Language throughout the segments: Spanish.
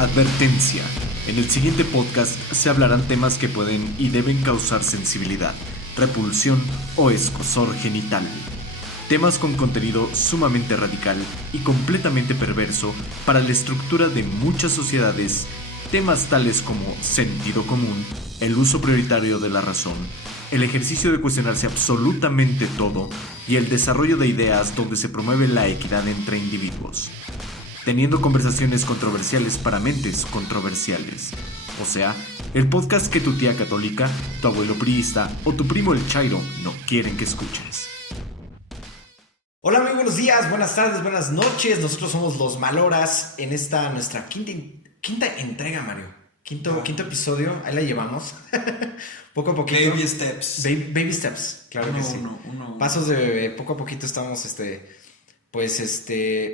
Advertencia. En el siguiente podcast se hablarán temas que pueden y deben causar sensibilidad, repulsión o escozor genital. Temas con contenido sumamente radical y completamente perverso para la estructura de muchas sociedades. Temas tales como sentido común, el uso prioritario de la razón, el ejercicio de cuestionarse absolutamente todo y el desarrollo de ideas donde se promueve la equidad entre individuos. Teniendo conversaciones controversiales para mentes controversiales. O sea, el podcast que tu tía católica, tu abuelo priista o tu primo el chairo no quieren que escuches. Hola, muy buenos días, buenas tardes, buenas noches. Nosotros somos Los Maloras en esta nuestra quinta entrega, Mario. Quinto episodio, ahí la llevamos. Poco a poquito. Baby steps. Baby steps, claro que sí. Uno. Pasos de bebé, poco a poquito estamos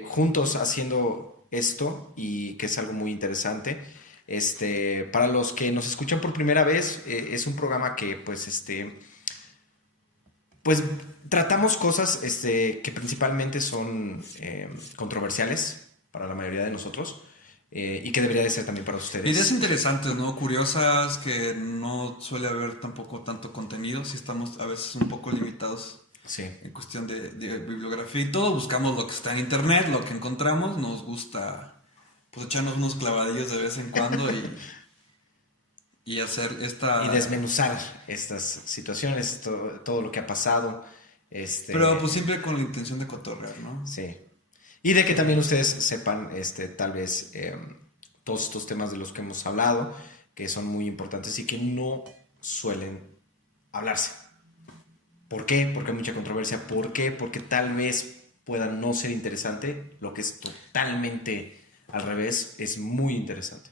juntos haciendo esto y que es algo muy interesante. Para los que nos escuchan por primera vez, es un programa que pues tratamos cosas que principalmente son controversiales para la mayoría de nosotros y que debería de ser también para ustedes. Ideas interesantes, ¿no? Curiosas, que no suele haber tampoco tanto contenido, si estamos a veces un poco limitados. Sí. En cuestión de bibliografía y todo, buscamos lo que está en internet, lo que encontramos, nos gusta pues echarnos unos clavadillos de vez en cuando y hacer y desmenuzar estas situaciones, todo lo que ha pasado. Pero pues siempre con la intención de cotorrear, ¿no? Sí. Y de que también ustedes sepan, tal vez, todos estos temas de los que hemos hablado, que son muy importantes y que no suelen hablarse. ¿Por qué? Porque hay mucha controversia. ¿Por qué? Porque tal vez pueda no ser interesante, lo que es totalmente al revés, es muy interesante.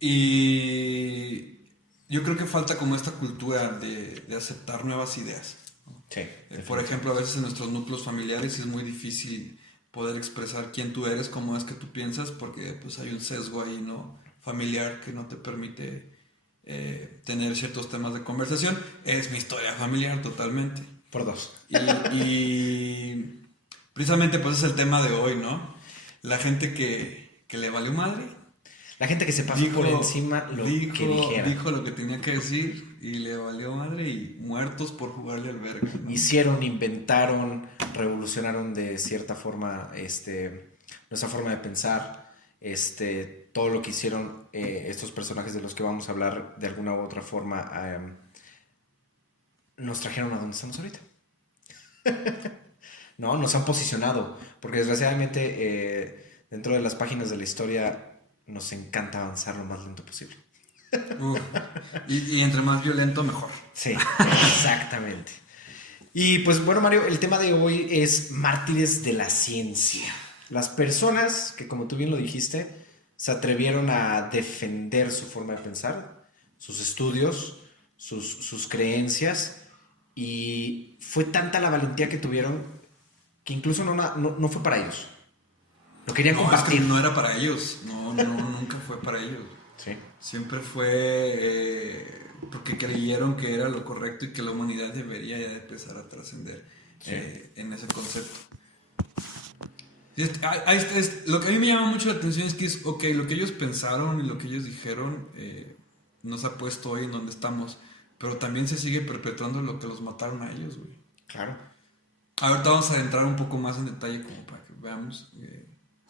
Y yo creo que falta como esta cultura de aceptar nuevas ideas, ¿no? Sí. Por ejemplo, a veces en nuestros núcleos familiares es muy difícil poder expresar quién tú eres, cómo es que tú piensas, porque pues hay un sesgo ahí, ¿no? Familiar que no te permite tener ciertos temas de conversación. Es mi historia familiar totalmente. Por dos. Y precisamente pues es el tema de hoy, ¿no? La gente que le valió madre. La gente que se pasó por encima lo que dijera. Dijo lo que tenía que decir y le valió madre y muertos por jugarle al verga, ¿no? Hicieron, inventaron, revolucionaron de cierta forma nuestra forma de pensar. Todo lo que hicieron estos personajes de los que vamos a hablar de alguna u otra forma nos trajeron a donde estamos ahorita. No, nos han posicionado, porque desgraciadamente dentro de las páginas de la historia nos encanta avanzar lo más lento posible. Y entre más violento, mejor. Sí, exactamente. Y pues bueno, Mario, el tema de hoy es mártires de la ciencia. Las personas que, como tú bien lo dijiste, se atrevieron a defender su forma de pensar, sus estudios, sus creencias, y fue tanta la valentía que tuvieron que incluso no fue para ellos. Lo querían compartir. Es que no era para ellos. No, nunca fue para ellos. Sí. Siempre fue porque creyeron que era lo correcto y que la humanidad debería ya empezar a trascender en ese concepto. Lo que a mí me llama mucho la atención es que lo que ellos pensaron y lo que ellos dijeron nos ha puesto hoy en donde estamos, pero también se sigue perpetuando lo que los mataron a ellos, güey. Claro. Ahorita vamos a entrar un poco más en detalle como para que veamos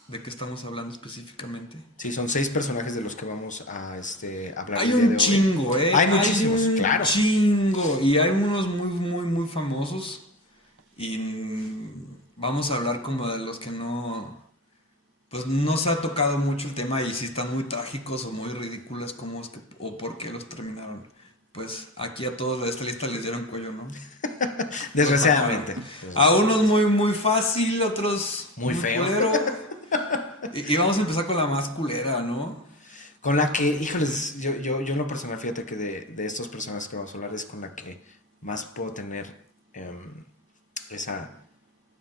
de qué estamos hablando específicamente. Sí, son 6 personajes de los que vamos a hablar. Hay un chingo, Hay muchísimos, claro. Chingo. Y hay unos muy, muy, muy famosos. Y vamos a hablar como de los que pues no se ha tocado mucho el tema y si están muy trágicos o muy ridículas cómo es que, o por qué los terminaron. Pues aquí a todos de esta lista les dieron cuello, ¿no? Desgraciadamente. A unos muy, muy fácil, otros muy feo. Culero. Y vamos a empezar con la más culera, ¿no? Con la que, híjoles, yo en lo personal, fíjate que de estas personas que vamos a hablar es con la que más puedo tener esa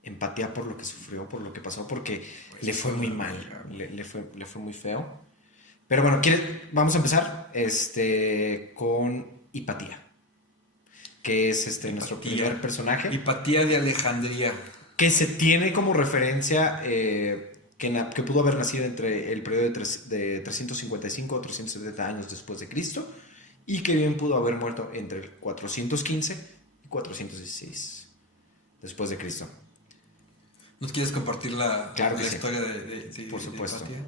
empatía por lo que sufrió, por lo que pasó, porque pues le fue muy mal, le fue muy feo. Pero bueno, vamos a empezar con Hipatía, que es nuestro primer personaje. Hipatía de Alejandría. Que se tiene como referencia que pudo haber nacido entre el periodo de 355 o 370 años después de Cristo, y que bien pudo haber muerto entre el 415 y 416 después de Cristo. ¿Nos quieres compartir la Claro que sí. historia de Por supuesto. Hipatia?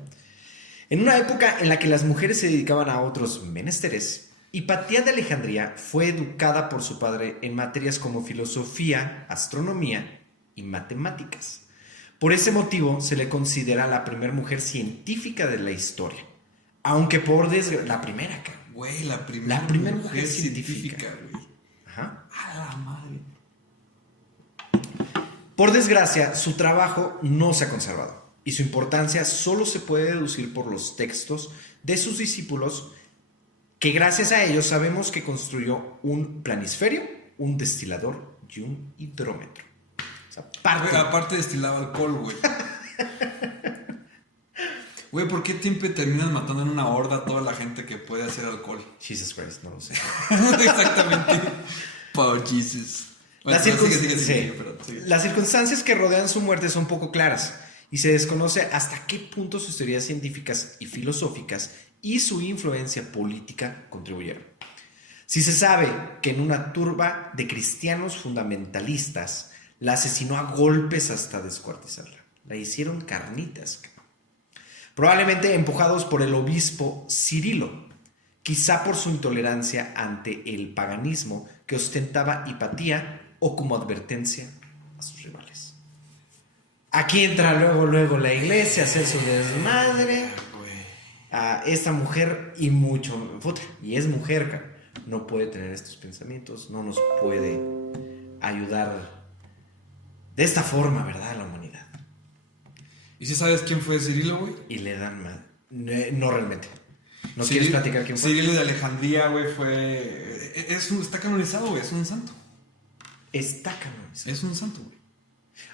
En una época en la que las mujeres se dedicaban a otros menesteres, Hipatia de Alejandría fue educada por su padre en materias como filosofía, astronomía y matemáticas. Por ese motivo se le considera la primera mujer científica de la historia. Aunque por desgracia... La primera, cara. Güey, la primera primera mujer científica, güey. Ajá. A la madre. Por desgracia, su trabajo no se ha conservado y su importancia solo se puede deducir por los textos de sus discípulos, que gracias a ellos sabemos que construyó un planisferio, un destilador y un hidrómetro. O sea, Aparte destilaba alcohol, güey. Güey, ¿por qué siempre terminas matando en una horda a toda la gente que puede hacer alcohol? Jesus Christ, no lo sé. Exactamente. Power Jesus. Bueno, sigue. Las circunstancias que rodean su muerte son poco claras y se desconoce hasta qué punto sus teorías científicas y filosóficas y su influencia política contribuyeron. Si se sabe que en una turba de cristianos fundamentalistas la asesinó a golpes hasta descuartizarla. La hicieron carnitas. Probablemente empujados por el obispo Cirilo, quizá por su intolerancia ante el paganismo que ostentaba Hipatia o como advertencia a sus rivales. Aquí entra luego la iglesia a hacer su desmadre. A esta mujer y mucho... y es mujer, cara. No puede tener estos pensamientos, no nos puede ayudar de esta forma, ¿verdad? A la humanidad. ¿Y si sabes quién fue Cirilo, güey? Y le dan mal. No realmente. ¿No quieres platicar quién fue? Cirilo de Alejandría, güey, fue... está canonizado, güey, es un santo. Está canonizado. Es un santo, güey.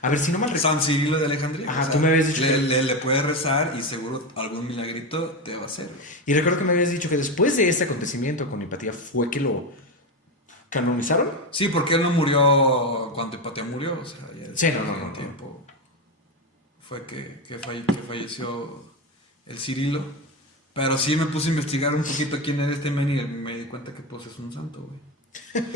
A ver, si no mal recuerdo. San Cirilo de Alejandría. Ajá, tú me habías dicho que... Le puedes rezar y seguro algún milagrito te va a hacer. Y recuerdo que me habías dicho que después de este acontecimiento con Hipatia fue que lo canonizaron. Sí, porque él no murió cuando Hipatia murió. O sea, ya sí, no. tiempo fue que falleció el Cirilo. Pero sí me puse a investigar un poquito quién era este men y me di cuenta que pues es un santo, güey.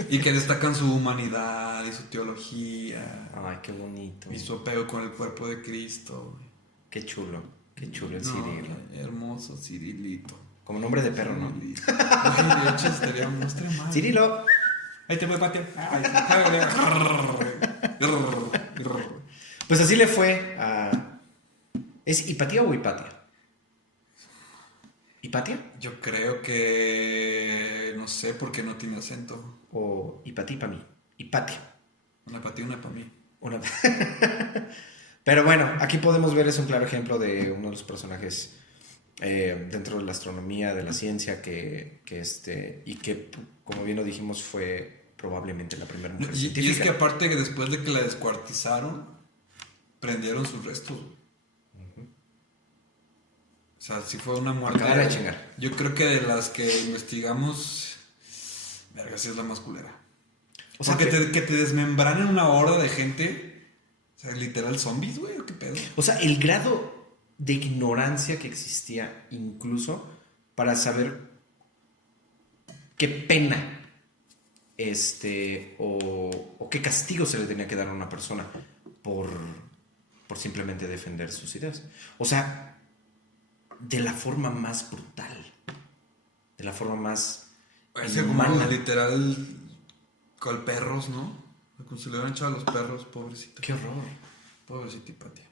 Y que destacan su humanidad y su teología. Ay, qué bonito. Y su apego con el cuerpo de Cristo, güey. Qué chulo el Cirilo. Hermoso Cirilito. Como nombre de perro, ¿no? Cirilito. Ay, de hecho estaría muy extremado. Cirilo. Ahí te voy, Patio. Pues así le fue a... ¿Es Hipatia o Hipatia? ¿Hipatia? Yo creo que... No sé por qué no tiene acento. O Hipatia para mí. Hipatia. Una para ti, una para mí. Pero bueno, aquí podemos ver, es un claro ejemplo de uno de los personajes dentro de la astronomía, de la ciencia, y que, como bien lo dijimos, fue probablemente la primera mujer científica. Y es que aparte que después de que la descuartizaron, prendieron sus restos. O sea, si fue una muerte. Acabar de chingar. Yo creo que de las que investigamos, verga, sí es la más culera. O sea, que te desmembranen una horda de gente. O sea, literal zombies, güey, ¿o qué pedo? O sea, el grado de ignorancia que existía incluso para saber qué pena o qué castigo se le tenía que dar a una persona por simplemente defender sus ideas. O sea, de la forma más brutal, de la forma más inhumana. Como literal con perros, ¿no? Como se le hubieran echado a los perros, pobrecito. Qué horror. Pobrecito Hipatia.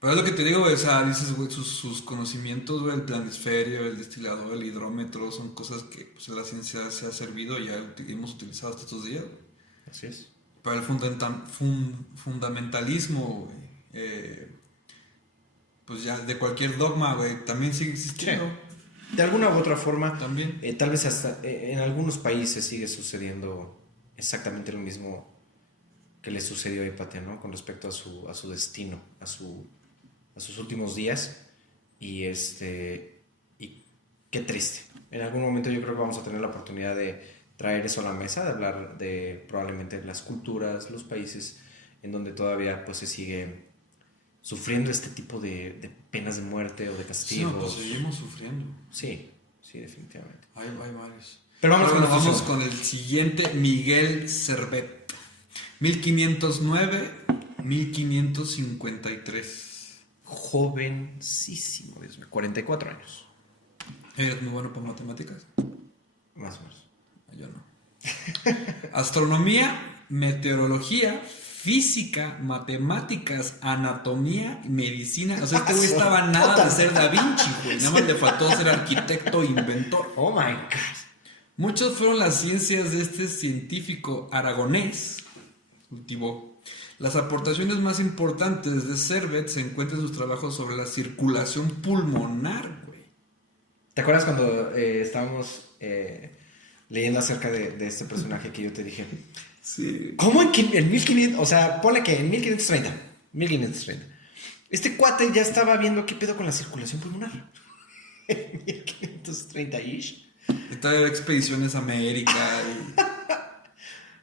Pero es lo que te digo, güey, o sea, dices, güey, sus conocimientos, güey, el planisferio, el destilador, el hidrómetro, son cosas que pues, la ciencia se ha servido y ya hemos utilizado hasta estos días, güey. Así es. Pero el fundamentalismo, güey, pues ya de cualquier dogma, güey, también sigue existiendo. Sí. De alguna u otra forma, también. Tal vez hasta en algunos países sigue sucediendo exactamente lo mismo que le sucedió a Hipatia, ¿no? Con respecto a su destino, a sus últimos días. Y qué triste. En algún momento yo creo que vamos a tener la oportunidad de traer eso a la mesa, de hablar de probablemente las culturas, los países en donde todavía pues se sigue sufriendo este tipo de penas de muerte o de Sí, castigos. no, pues seguimos sufriendo. Sí, definitivamente. Hay varios. Pero vamos Bueno, con el vamos próximo. con el siguiente, Miguel Servet. 1509-1553. Jovencísimo, Dios mío, 44 años. ¿Eres muy bueno para matemáticas? Más o menos. Yo no. Astronomía, meteorología, física, matemáticas, anatomía y medicina. O sea, este güey estaba nada de ser Da Vinci, güey. Nada más le faltó ser arquitecto e inventor. Oh my God. Muchas fueron las ciencias de este científico aragonés. Cultivó. Las aportaciones más importantes de Servet se encuentran en sus trabajos sobre la circulación pulmonar, güey. ¿Te acuerdas cuando estábamos leyendo acerca de este personaje que yo te dije? Sí. ¿Cómo en 1500? O sea, ponle que en 1530. Este cuate ya estaba viendo qué pedo con la circulación pulmonar. En 1530-ish. Estaba en expediciones a América y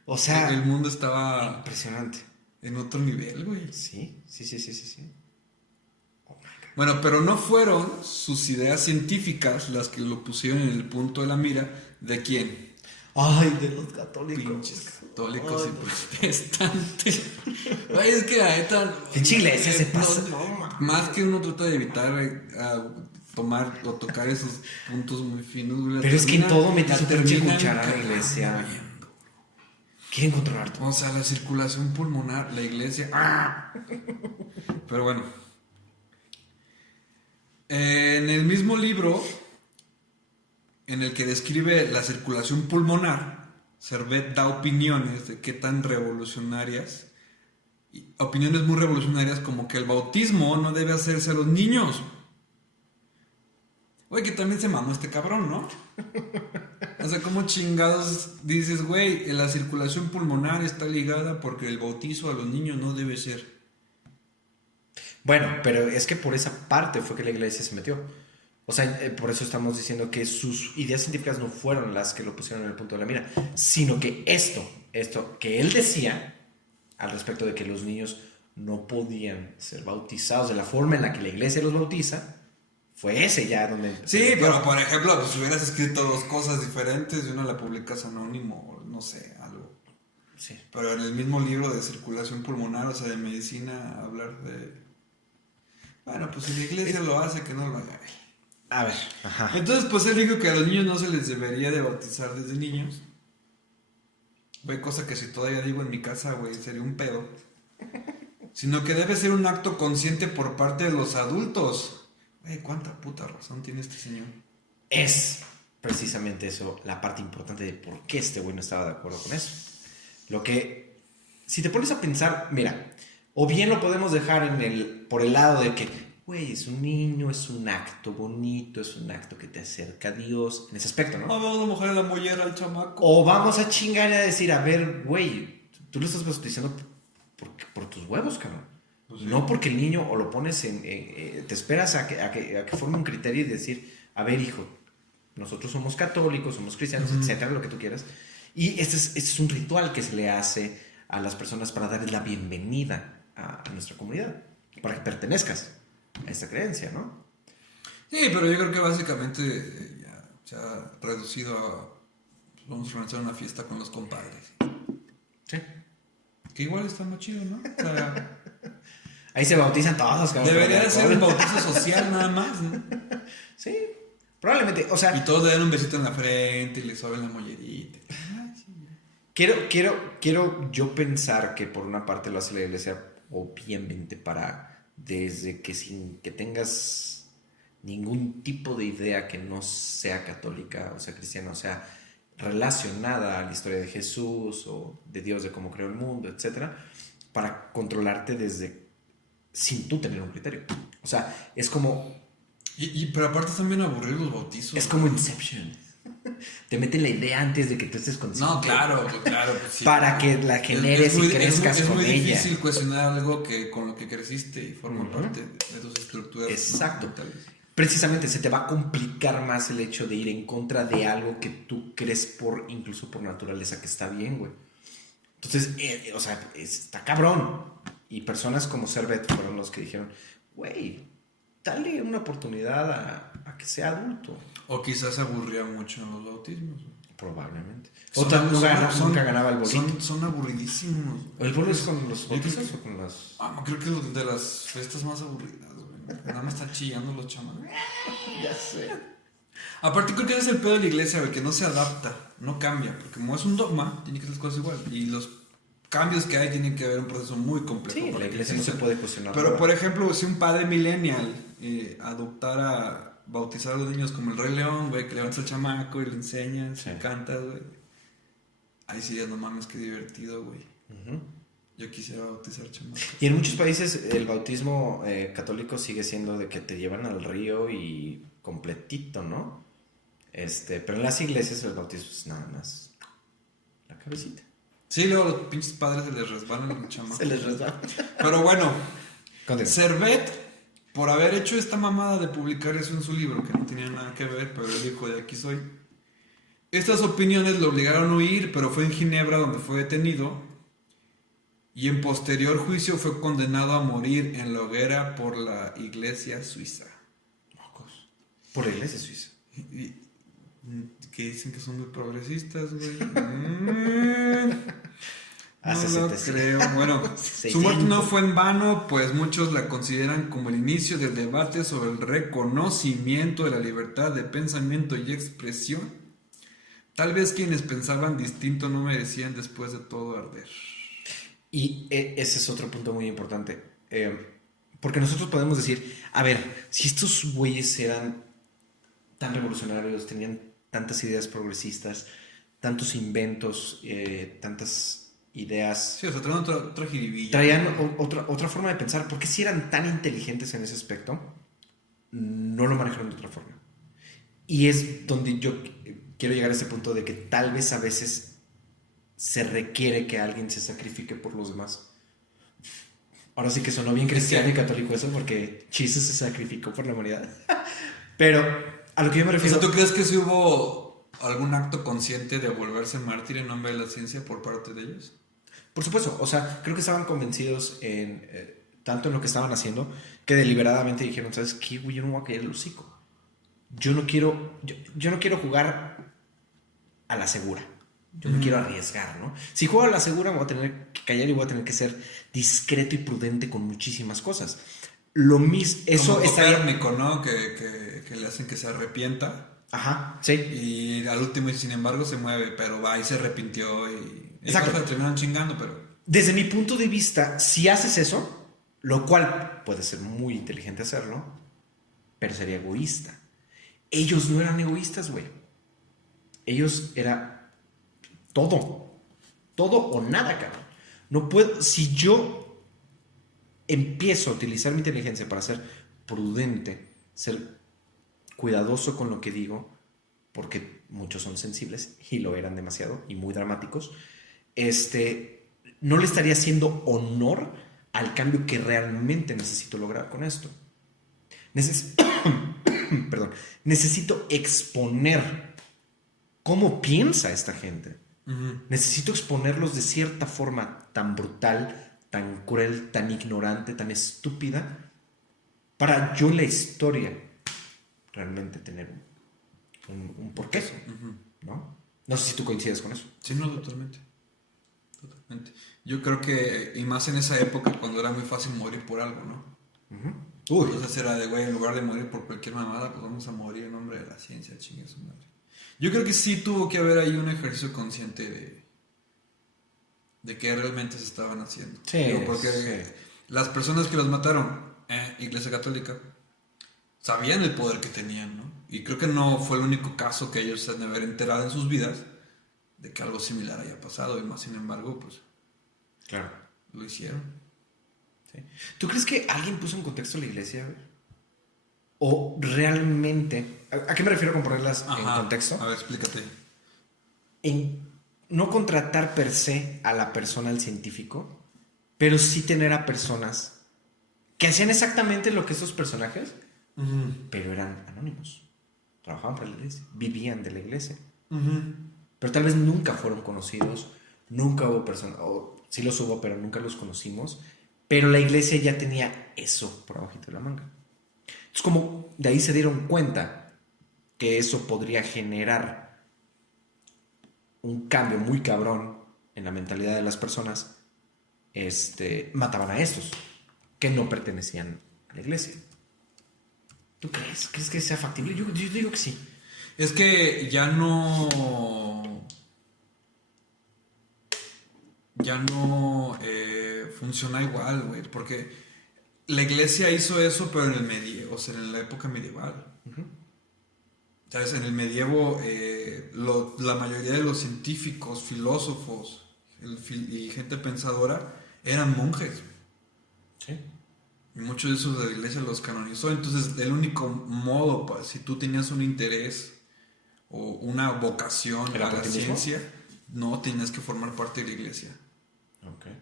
O sea, el mundo estaba impresionante. en otro nivel, güey. Sí. Bueno, pero no fueron sus ideas científicas las que lo pusieron en el punto de la mira. ¿De quién? Ay, de los católicos. Pinches católicos Ay, y protestantes. Ay, es que la neta. Pinche iglesia se no, pasa. No, mames. más que uno trata de evitar tomar o tocar esos puntos muy finos, güey. Pero es que en todo mete la su pinche terminan cuchara a la cagando, iglesia. güey. Quieren controlar todo. O sea, la circulación pulmonar, la iglesia. Pero bueno. En el mismo libro en el que describe la circulación pulmonar, Servet da opiniones de qué tan revolucionarias, opiniones muy revolucionarias como que el bautismo no debe hacerse a los niños. Güey, que también se mamó este cabrón, ¿no? O sea, como chingados dices, güey, la circulación pulmonar está ligada porque el bautizo a los niños no debe ser. Bueno, pero es que por esa parte fue que la iglesia se metió. O sea, por eso estamos diciendo que sus ideas científicas no fueron las que lo pusieron en el punto de la mira, sino que esto que él decía al respecto de que los niños no podían ser bautizados de la forma en la que la iglesia los bautiza, fue ese ya donde... Sí, pero por ejemplo, pues si hubieras escrito dos cosas diferentes y una la publicas anónimo, no sé, algo. Sí. Pero en el mismo libro de circulación pulmonar, o sea, de medicina, hablar de... Bueno, pues si la iglesia lo hace, que no lo haga él. A ver, ajá. Entonces, pues él dijo que a los niños no se les debería de bautizar desde niños. Güey, cosa que si todavía digo en mi casa, güey, sería un pedo. Sino que debe ser un acto consciente por parte de los adultos. Güey, cuánta puta razón tiene este señor. Es precisamente eso la parte importante de por qué este güey no estaba de acuerdo con eso. Lo que, si te pones a pensar, mira, o bien lo podemos dejar por el lado de que, güey, es un niño, es un acto bonito, es un acto que te acerca a Dios, en ese aspecto, ¿no? Vamos a mojar la mollera al chamaco. O vamos a chingar y a decir, a ver, güey, tú lo estás bautizando por tus huevos, cabrón. Pues sí. No porque el niño o lo pones te esperas a que forme un criterio y decir, a ver, hijo, nosotros somos católicos, somos cristianos, etcétera, lo que tú quieras. Y este es un ritual que se le hace a las personas para darles la bienvenida a nuestra comunidad, para que pertenezcas a esta creencia, ¿no? Sí, pero yo creo que básicamente ya se ha reducido a... Pues, vamos a organizar una fiesta con los compadres. Sí. Que igual está muy chido, ¿no? O sea, Ahí se bautizan todos, cabrón. debería de ser un bautizo social nada más, ¿no? Sí, probablemente, o sea... Y todos le dan un besito en la frente y le suben la mollerita. Quiero yo pensar que por una parte lo hace la iglesia obviamente para, desde que sin que tengas ningún tipo de idea que no sea católica o sea cristiana, o sea relacionada a la historia de Jesús o de Dios, de cómo creó el mundo, etcétera, para controlarte desde sin tú tener un criterio. O sea, es como... Pero aparte están bien aburridos los bautizos. Es como Inception. Te meten la idea antes de que tú estés consciente. No, claro, pues sí. Para que la generes y crezcas con ella. Es muy difícil cuestionar algo con lo que creciste y forma parte de tus estructuras. Exacto. Mentales. Precisamente se te va a complicar más el hecho de ir en contra de algo que tú crees incluso por naturaleza que está bien, güey. Entonces, o sea, está cabrón. Y personas como Servet fueron los que dijeron, güey, dale una oportunidad a que sea adulto. O quizás se aburría mucho en los bautismos. Probablemente. Nunca ganaba el bolito. Son aburridísimos. ¿El bolo es con los bautizos o con las...? No, creo que es de las fiestas más aburridas, güey. Nada más están chillando los chamacos. Ya sé. Aparte creo que ese es el pedo de la iglesia, güey, que no se adapta, no cambia. Porque como es un dogma, tiene que ser las cosas igual. Y los cambios que hay tienen que haber un proceso muy complejo. Sí, la iglesia no se puede cuestionar. Pero, por ejemplo, si un padre millennial adoptara... bautizar a los niños como el Rey León, güey, que levantas al chamaco y le enseñas, sí. Y cantas, güey. Ahí sí, no mames, qué divertido, güey. Uh-huh. Yo quisiera bautizar chamacos. Y en muchos países el bautismo católico sigue siendo de que te llevan al río y completito, ¿no? Pero en las iglesias el bautismo es nada más la cabecita. Sí, luego los pinches padres se les resbalan los chamacos. Se les resbala. Pero bueno, Continúa. Servet, por haber hecho esta mamada de publicar eso en su libro, que no tenía nada que ver, pero él dijo, de aquí soy. Estas opiniones lo obligaron a huir, pero fue en Ginebra donde fue detenido. Y en posterior juicio fue condenado a morir en la hoguera por la iglesia suiza. Por la iglesia suiza. Que dicen que son muy progresistas, güey. Hace No lo 700. creo. Bueno, su muerte no fue en vano, pues muchos la consideran como el inicio del debate sobre el reconocimiento de la libertad de pensamiento y expresión. Tal vez quienes pensaban distinto no merecían después de todo arder. Y ese es otro punto muy importante. Porque nosotros podemos decir, a ver, si estos güeyes eran tan revolucionarios, tenían tantas ideas progresistas, tantos inventos, tantas ideas. Sí, o sea, traían otra jiribilla. Traían otra forma de pensar. ¿Por qué si eran tan inteligentes en ese aspecto, no lo manejaron de otra forma? Y es donde yo quiero llegar a ese punto de que tal vez a veces se requiere que alguien se sacrifique por los demás. Ahora sí que sonó bien cristiano y católico eso, porque Jesús se sacrificó por la humanidad. Pero a lo que yo me refiero... O sea, ¿tú crees que sí hubo algún acto consciente de volverse mártir en nombre de la ciencia por parte de ellos? Por supuesto, o sea, creo que estaban convencidos tanto en lo que estaban haciendo, que deliberadamente dijeron, ¿sabes qué, güey? Yo no me voy a caer el hocico. Yo no quiero jugar a la segura. Yo me quiero arriesgar, ¿no? Si juego a la segura me voy a tener que callar y voy a tener que ser discreto y prudente con muchísimas cosas. Lo mismo, eso como estaría... Copérnico, ¿no? Que le hacen que se arrepienta. Ajá, sí. Y al último, sin embargo, se mueve, pero va y se arrepintió y... Exacto. Se terminaron chingando, pero... Desde mi punto de vista, si haces eso, lo cual puede ser muy inteligente hacerlo, pero sería egoísta. Ellos no eran egoístas, güey. Ellos era todo o nada, cabrón. No puedo, si yo empiezo a utilizar mi inteligencia para ser prudente, ser cuidadoso con lo que digo, porque muchos son sensibles y lo eran demasiado y muy dramáticos, no le estaría haciendo honor al cambio que realmente necesito lograr con esto. Perdón, necesito exponer cómo piensa esta gente. Uh-huh. Necesito exponerlos de cierta forma tan brutal, tan cruel, tan ignorante, tan estúpida, para yo la historia realmente tener un porqué, uh-huh. ¿No? No sé si tú coincides con eso. Sí, no, totalmente. Yo creo que, y más en esa época, cuando era muy fácil morir por algo, ¿no? Uh-huh. Entonces era de, güey, en lugar de morir por cualquier mamada, pues vamos a morir en nombre de la ciencia, chingue su madre. Yo creo que sí tuvo que haber ahí un ejercicio consciente de qué realmente se estaban haciendo. Sí, digo, porque sí. Las personas que los mataron, Iglesia Católica, sabían el poder que tenían, ¿no? Y creo que no fue el único caso que ellos se han de haber enterado en sus vidas de que algo similar haya pasado, y más sin embargo, pues, claro, lo hicieron. Sí. ¿Tú crees que alguien puso en contexto la iglesia? ¿O realmente... ¿A qué me refiero con ponerlas en contexto? A ver, explícate. En no contratar per se a la persona, al científico, pero sí tener a personas que hacían exactamente lo que estos personajes, uh-huh. Pero eran anónimos. Trabajaban para la iglesia, vivían de la iglesia. Uh-huh. Pero tal vez nunca fueron conocidos, nunca hubo personas, o sí los hubo, pero nunca los conocimos, Pero la iglesia ya tenía eso por abajito de la manga. Entonces, como de ahí se dieron cuenta que eso podría generar un cambio muy cabrón en la mentalidad de las personas, mataban a estos que no pertenecían a la iglesia. ¿Tú crees? ¿Crees que sea factible? Yo digo que sí. Es que ya no funciona igual, güey, porque la iglesia hizo eso, pero en el medievo, o sea, en la época medieval. Uh-huh. ¿Sabes? En el medievo, la mayoría de los científicos, filósofos y gente pensadora eran monjes. Sí. Y muchos de esos de la iglesia los canonizó. Entonces, el único modo, si tú tenías un interés o una vocación a la ciencia, no tenías que formar parte de la iglesia. Okay.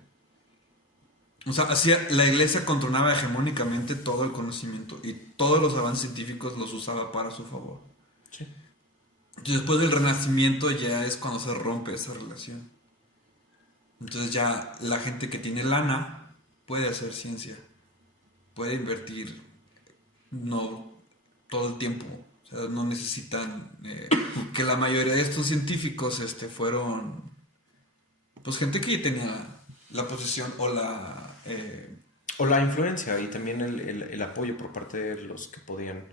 O sea, la iglesia controlaba hegemónicamente todo el conocimiento y todos los avances científicos los usaba para su favor. Sí. Y después del Renacimiento ya es cuando se rompe esa relación. Entonces ya la gente que tiene lana puede hacer ciencia, puede invertir no todo el tiempo. O sea, no necesitan que la mayoría de estos científicos fueron pues gente que tenía la posición o la influencia y también el apoyo por parte de los que podían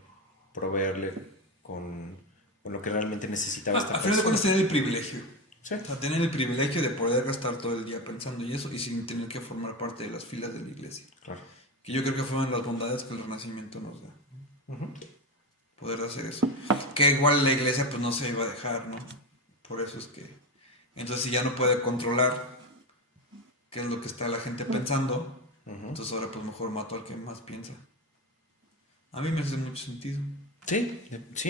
proveerle con lo que realmente necesitaba esta persona. Al final de cuentas tener el privilegio. Sí. O sea, tener el privilegio de poder gastar todo el día pensando y eso y sin tener que formar parte de las filas de la iglesia. Claro. Que yo creo que fueron las bondades que el Renacimiento nos da. Uh-huh. Poder hacer eso. Que igual la iglesia pues no se iba a dejar, ¿no? Por eso es que... Entonces si ya no puede controlar qué es lo que está la gente pensando, uh-huh, entonces ahora pues mejor mato al que más piensa. A mí me hace mucho sentido. Sí,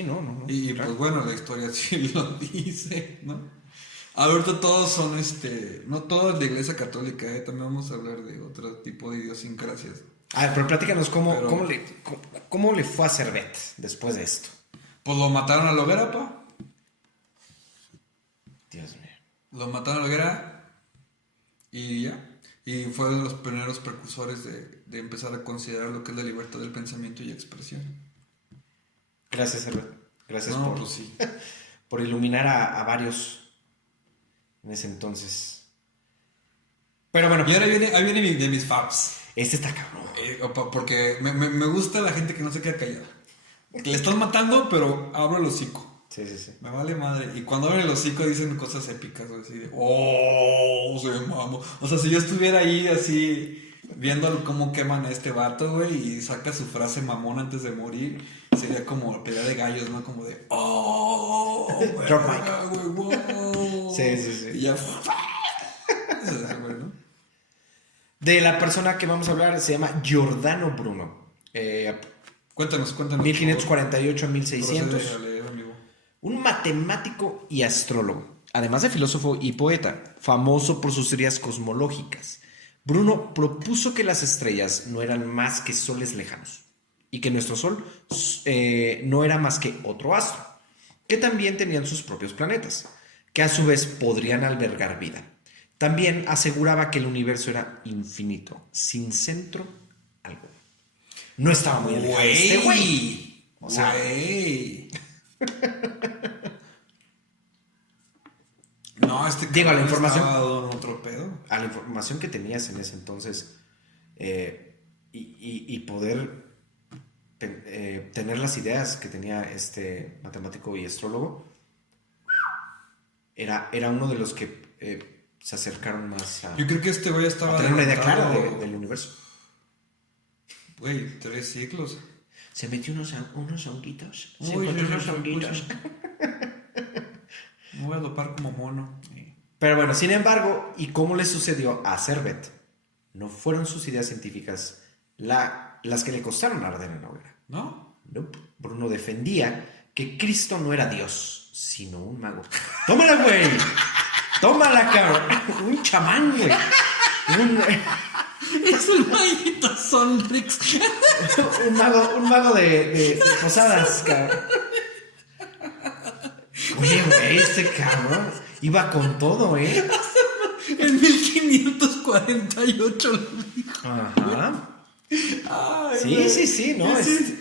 no. Y claro, pues bueno, la historia sí lo dice, ¿no? Ahorita todos son no todos de iglesia católica, también vamos a hablar de otro tipo de idiosincrasias. A ver, pero platícanos cómo le fue a Servet después de esto. Pues lo mataron a la hoguera, pa. Dios mío. Lo mataron a la hoguera y ya. Y fue de los primeros precursores de empezar a considerar lo que es la libertad del pensamiento y expresión. Gracias, Servet. Gracias pues sí, por iluminar a varios en ese entonces. Pero bueno. Y ahora viene de mis faps. Este está cabrón. Porque me gusta la gente que no se queda callada. Que le están matando, pero abro el hocico. Sí. Me vale madre. Y cuando abren el hocico dicen cosas épicas. Así de, ¡oh! Se mamó. O sea, si yo estuviera ahí así, viendo cómo queman a este vato, güey, y saca su frase mamón antes de morir, sería como pelea de gallos, ¿no? Como de, ¡oh! Drop mic. Wow. Sí. Y ya, eso es güey, ¿no? De la persona que vamos a hablar se llama Giordano Bruno. Cuéntanos. 1548 a 1600. Procede, amigo. Un matemático y astrólogo, además de filósofo y poeta, famoso por sus teorías cosmológicas. Bruno propuso que las estrellas no eran más que soles lejanos y que nuestro Sol no era más que otro astro, que también tenían sus propios planetas, que a su vez podrían albergar vida. También aseguraba que el universo era infinito, sin centro alguno. No estaba muy alejado este güey. O sea, no, digo, a la información, estaba en otro pedo. A la información que tenías en ese entonces y poder tener las ideas que tenía este matemático y astrólogo, era uno de los que se acercaron más a... Yo creo que este güey estaba... a tener una idea clara del universo. Güey, 3 siglos. Se metió unos honguitos. Me voy a dopar como mono. Pero bueno, sin embargo, ¿y cómo le sucedió a Servet? No fueron sus ideas científicas las que le costaron arder en la hoguera. ¿No? Nope. Bruno defendía que Cristo no era Dios, sino un mago. ¡Tómala, güey! ¡Tómala, cabrón! Un chamán, güey. Es un maguito Sonrix. un mago de posadas, cabrón. Oye, güey, este cabrón iba con todo, ¿eh? En 1548 lo dijo. Ajá. Ay, Sí, ¿no? Sí.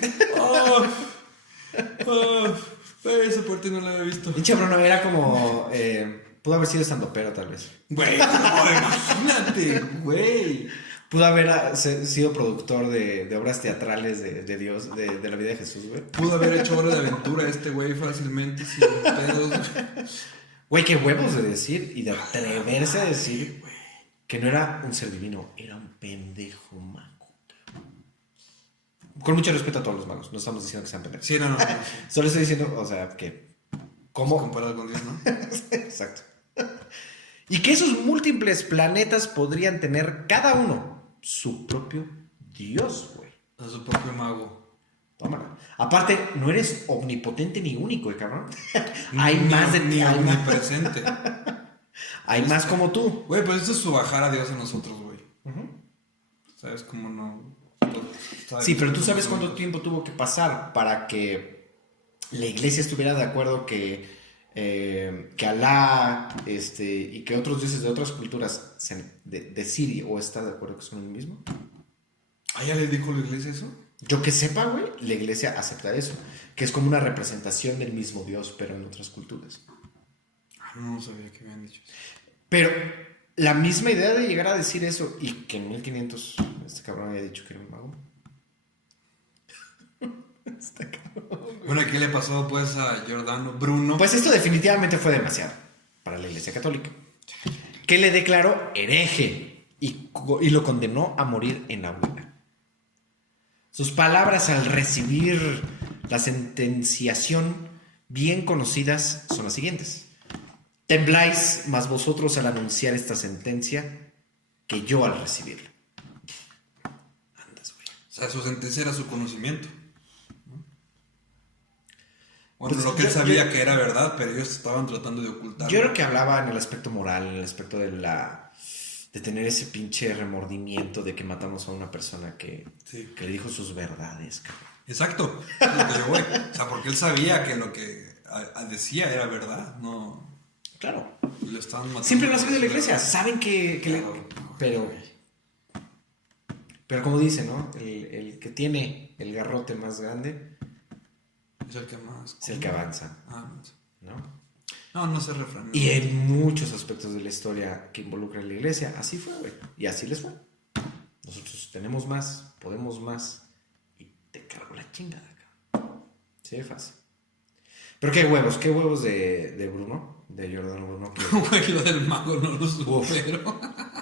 Esa parte no la había visto. Pinche Bruno era como... pudo haber sido estandopero, tal vez. Güey, no, imagínate, güey. Pudo haber sido productor de obras teatrales de Dios, de la vida de Jesús, güey. Pudo haber hecho Hora de Aventura este güey fácilmente, sin pedos. Güey, qué huevos de decir y de atreverse a decir que no era un ser divino, era un pendejo mago. Con mucho respeto a todos los magos, no estamos diciendo que sean pendejos. Sí, no. Solo estoy diciendo, o sea, que... ¿Cómo? Comparado con Dios, ¿no? Exacto. Y que esos múltiples planetas podrían tener cada uno su propio Dios, güey. A su propio mago. Tómala. Aparte, no eres omnipotente ni único, cabrón. Hay más de ti. Ni omnipresente. Hay más como tú. Güey, pues eso es su bajar a Dios en nosotros, güey. ¿Sabes cómo no? Sí, pero tú sabes cuánto tiempo tuvo que pasar para que la iglesia estuviera de acuerdo que Alá y que otros dioses de otras culturas decide o está de acuerdo que son el mismo. ¿Ah, ya le dijo la iglesia eso? Yo que sepa, güey, la iglesia acepta eso, que es como una representación del mismo Dios, pero en otras culturas. No sabía que habían dicho eso. Pero la misma idea de llegar a decir eso y que en 1500 este cabrón había dicho que era un mago. Este cabrón. Bueno, ¿qué le pasó pues a Giordano Bruno? Pues esto definitivamente fue demasiado para la iglesia católica, que le declaró hereje y lo condenó a morir en la hoguera. Sus palabras al recibir la sentenciación bien conocidas son las siguientes: tembláis más vosotros al anunciar esta sentencia que yo al recibirla. Andas, güey. O sea, su sentencia era su conocimiento. Bueno, Pues lo que él sabía que era verdad, pero ellos estaban tratando de ocultarlo. Yo creo que hablaba en el aspecto moral, en el aspecto de tener ese pinche remordimiento de que matamos a una persona que le dijo sus verdades, cabrón. Exacto. Es lo que yo voy. O sea, porque él sabía que lo que decía era verdad, no. Claro. Lo estaban matando. Siempre lo hacen de la iglesia. Saben que Claro. pero como dice, ¿no? El que tiene el garrote más grande Es el que más. es el que avanza, No sé. ¿no? No sé refrán. Y en muchos aspectos de la historia que involucran a la iglesia, así fue, güey. Y así les fue. Nosotros tenemos más, podemos más, y te cargo la chingada, cabrón. Sí, fácil. Pero qué huevos de Bruno, de Giordano Bruno. Güey, lo del mago no lo supo, Uf. pero.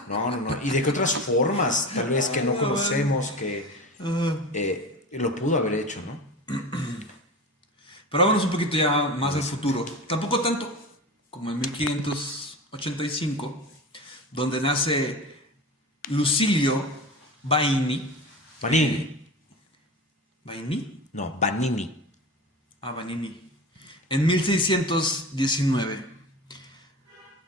No. Y de qué otras formas, tal vez, que no conocemos, que lo pudo haber hecho, ¿no? Pero vámonos un poquito ya más al futuro. Tampoco tanto como en 1585, donde nace Lucilio Vaini. Vanini. ¿Vaini? No, Vanini. Vanini. En 1619.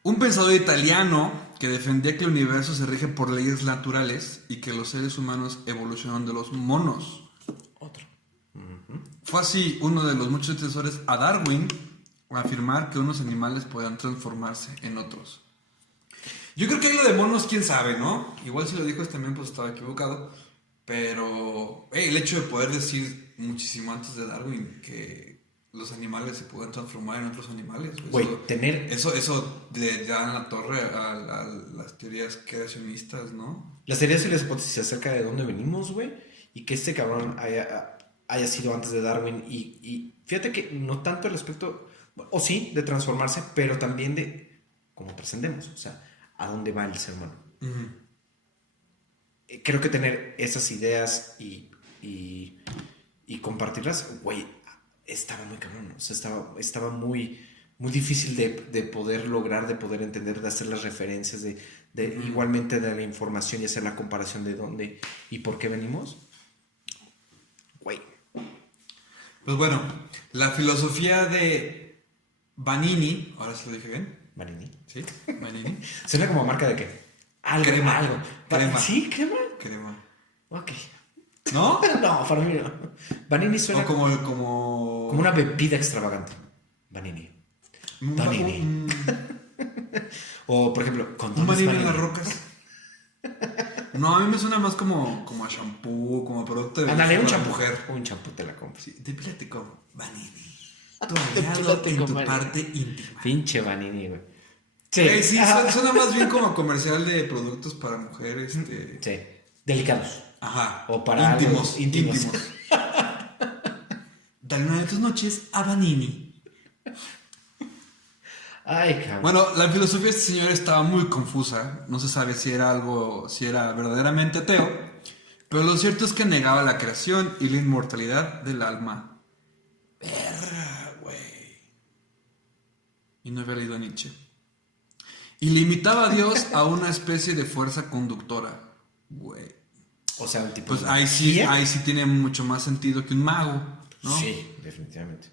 Un pensador italiano que defendía que el universo se rige por leyes naturales y que los seres humanos evolucionaron de los monos. Otro. Fue así uno de los muchos sucesores a Darwin a afirmar que unos animales podían transformarse en otros. Yo creo que ahí lo de monos, quién sabe, ¿no? Igual si lo dijo también, pues estaba equivocado. Pero el hecho de poder decir muchísimo antes de Darwin que los animales se pueden transformar en otros animales. Güey, tener... Eso le da la torre a las teorías creacionistas, ¿no? Las teorías y las hipótesis acerca de dónde venimos, güey, y que este cabrón haya sido antes de Darwin. Y fíjate que no tanto el aspecto, o sí, de transformarse, pero también de cómo trascendemos, o sea, a dónde va el ser humano. Uh-huh. Creo que tener esas ideas y compartirlas, güey, estaba muy cabrón, o sea, estaba muy, muy difícil de poder lograr, de poder entender, de hacer las referencias, igualmente de la información y hacer la comparación de dónde y por qué venimos. Güey. Pues bueno, la filosofía de Vanini, ahora sí lo dije bien. Vanini. Sí, Vanini. ¿Suena como marca de qué? Algo. Crema. ¿Sí? ¿Crema? Crema. Ok. ¿No? No, para mí no. Vanini suena O como una bebida extravagante. Vanini. Vanini. O, por ejemplo, un condones Vanini en Vanini. las rocas. No, a mí me suena más como a shampoo, como a producto de Ándale, un para champú. mujer. Un champú te la compro. Sí, depílate con Vanini. Tu aliado en tu parte íntima. Pinche Vanini, güey. Sí, suena más bien como comercial de productos para mujeres. Sí. Delicados. Ajá. O para íntimos. íntimos. Dale una de tus noches a Vanini. Ay, cabrón. Bueno, la filosofía de este señor estaba muy confusa. No se sabe si era verdaderamente ateo. Pero lo cierto es que negaba la creación y la inmortalidad del alma. Verga, güey. Y no había leído a Nietzsche. Y limitaba a Dios a una especie de fuerza conductora. Güey. O sea, un tipo Pues de ahí sí magia. tiene mucho más sentido que un mago, ¿no? Sí, definitivamente.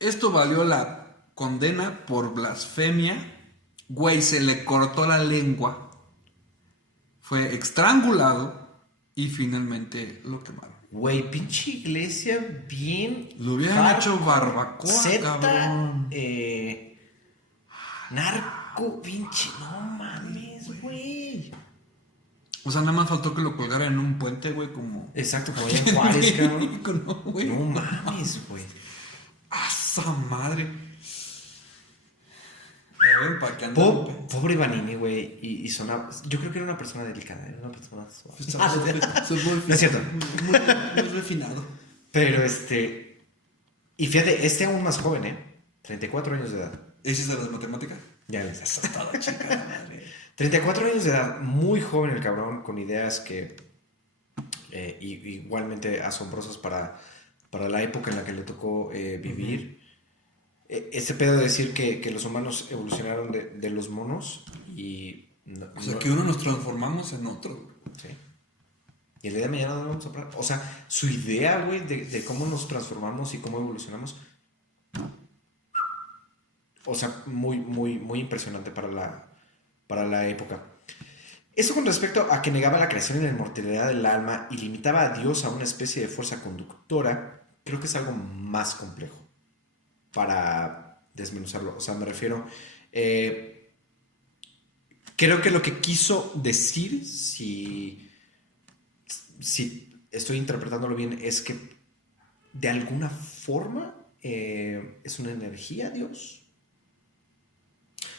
Esto valió la condena por blasfemia. Güey, se le cortó la lengua. Fue estrangulado y finalmente lo quemaron. Güey, pinche iglesia bien. Lo hubieran hardcore. hecho barbacoa, Zeta, cabrón. Narco, pinche. No mames, güey. O sea, nada más faltó que lo colgaran en un puente, güey, como... Exacto, como allá en Juárez, cabrón. No, güey. No mames, güey. ¡A esa madre! Ya ven, pa' que andan... Pobre Vanini, güey. Y sonaba. Yo creo que era una persona delicada. Era una persona suave. No es cierto. Muy refinado. Pero y fíjate, aún más joven, 34 años de edad. ¿Ese es de las matemáticas? Ya ves, eso es todo, chica madre. 34 años de edad, muy joven el cabrón, con ideas que igualmente asombrosas para la época en la que le tocó vivir. Ese pedo de decir que los humanos evolucionaron de los monos y... O sea, que uno nos transformamos en otro. Sí. Y el día de mañana no vamos a hablar. O sea, su idea, güey, de cómo nos transformamos y cómo evolucionamos. O sea, muy, muy, muy impresionante para la época. Eso con respecto a que negaba la creación y la inmortalidad del alma y limitaba a Dios a una especie de fuerza conductora, creo que es algo más complejo para desmenuzarlo. O sea, me refiero... creo que lo que quiso decir, si estoy interpretándolo bien, es que de alguna forma es una energía, Dios.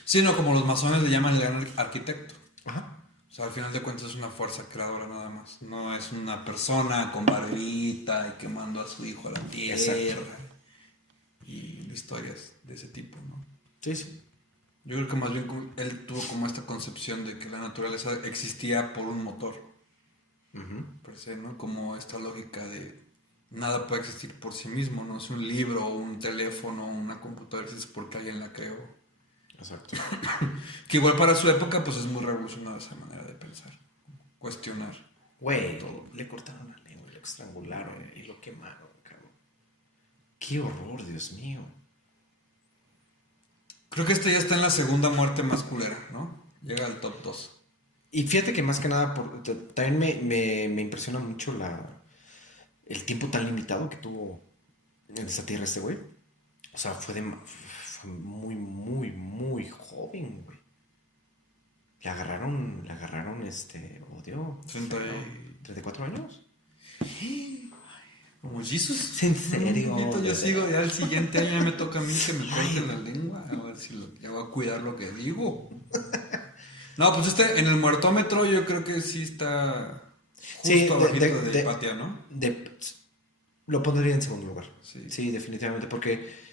Sí, no, como los masones le llaman el gran arquitecto. Ajá. O sea, al final de cuentas es una fuerza creadora nada más. No es una persona con barbita y quemando a su hijo a la tierra. Exacto. Y historias de ese tipo, ¿no? Sí, sí. Yo creo que más bien él tuvo como esta concepción de que la naturaleza existía por un motor. Per se, ¿no? Como esta lógica de nada puede existir por sí mismo, ¿no? Si un libro, un teléfono, una computadora existe porque alguien la creó. Exacto. Que igual para su época pues es muy revolucionaria esa manera de pensar, cuestionar. Güey, le cortaron la lengua, lo estrangularon y lo quemaron, cabrón. Qué horror, Dios mío. Creo que ya está en la segunda muerte más culera, ¿no? Llega al top 2. Y fíjate que más que nada, también me impresiona mucho el tiempo tan limitado que tuvo en esta tierra este güey. O sea, fue muy, muy, muy joven, güey. Le agarraron, odio. 34 años. Como Jesus. ¿En serio? Yo sigo, ya el siguiente año ya me toca a mí que me corten la lengua. A ver si ya voy a cuidar lo que digo. No, pues en el muertómetro yo creo que sí está justo abajito de Hipatia, ¿no? Lo pondría en segundo lugar. Sí, definitivamente, porque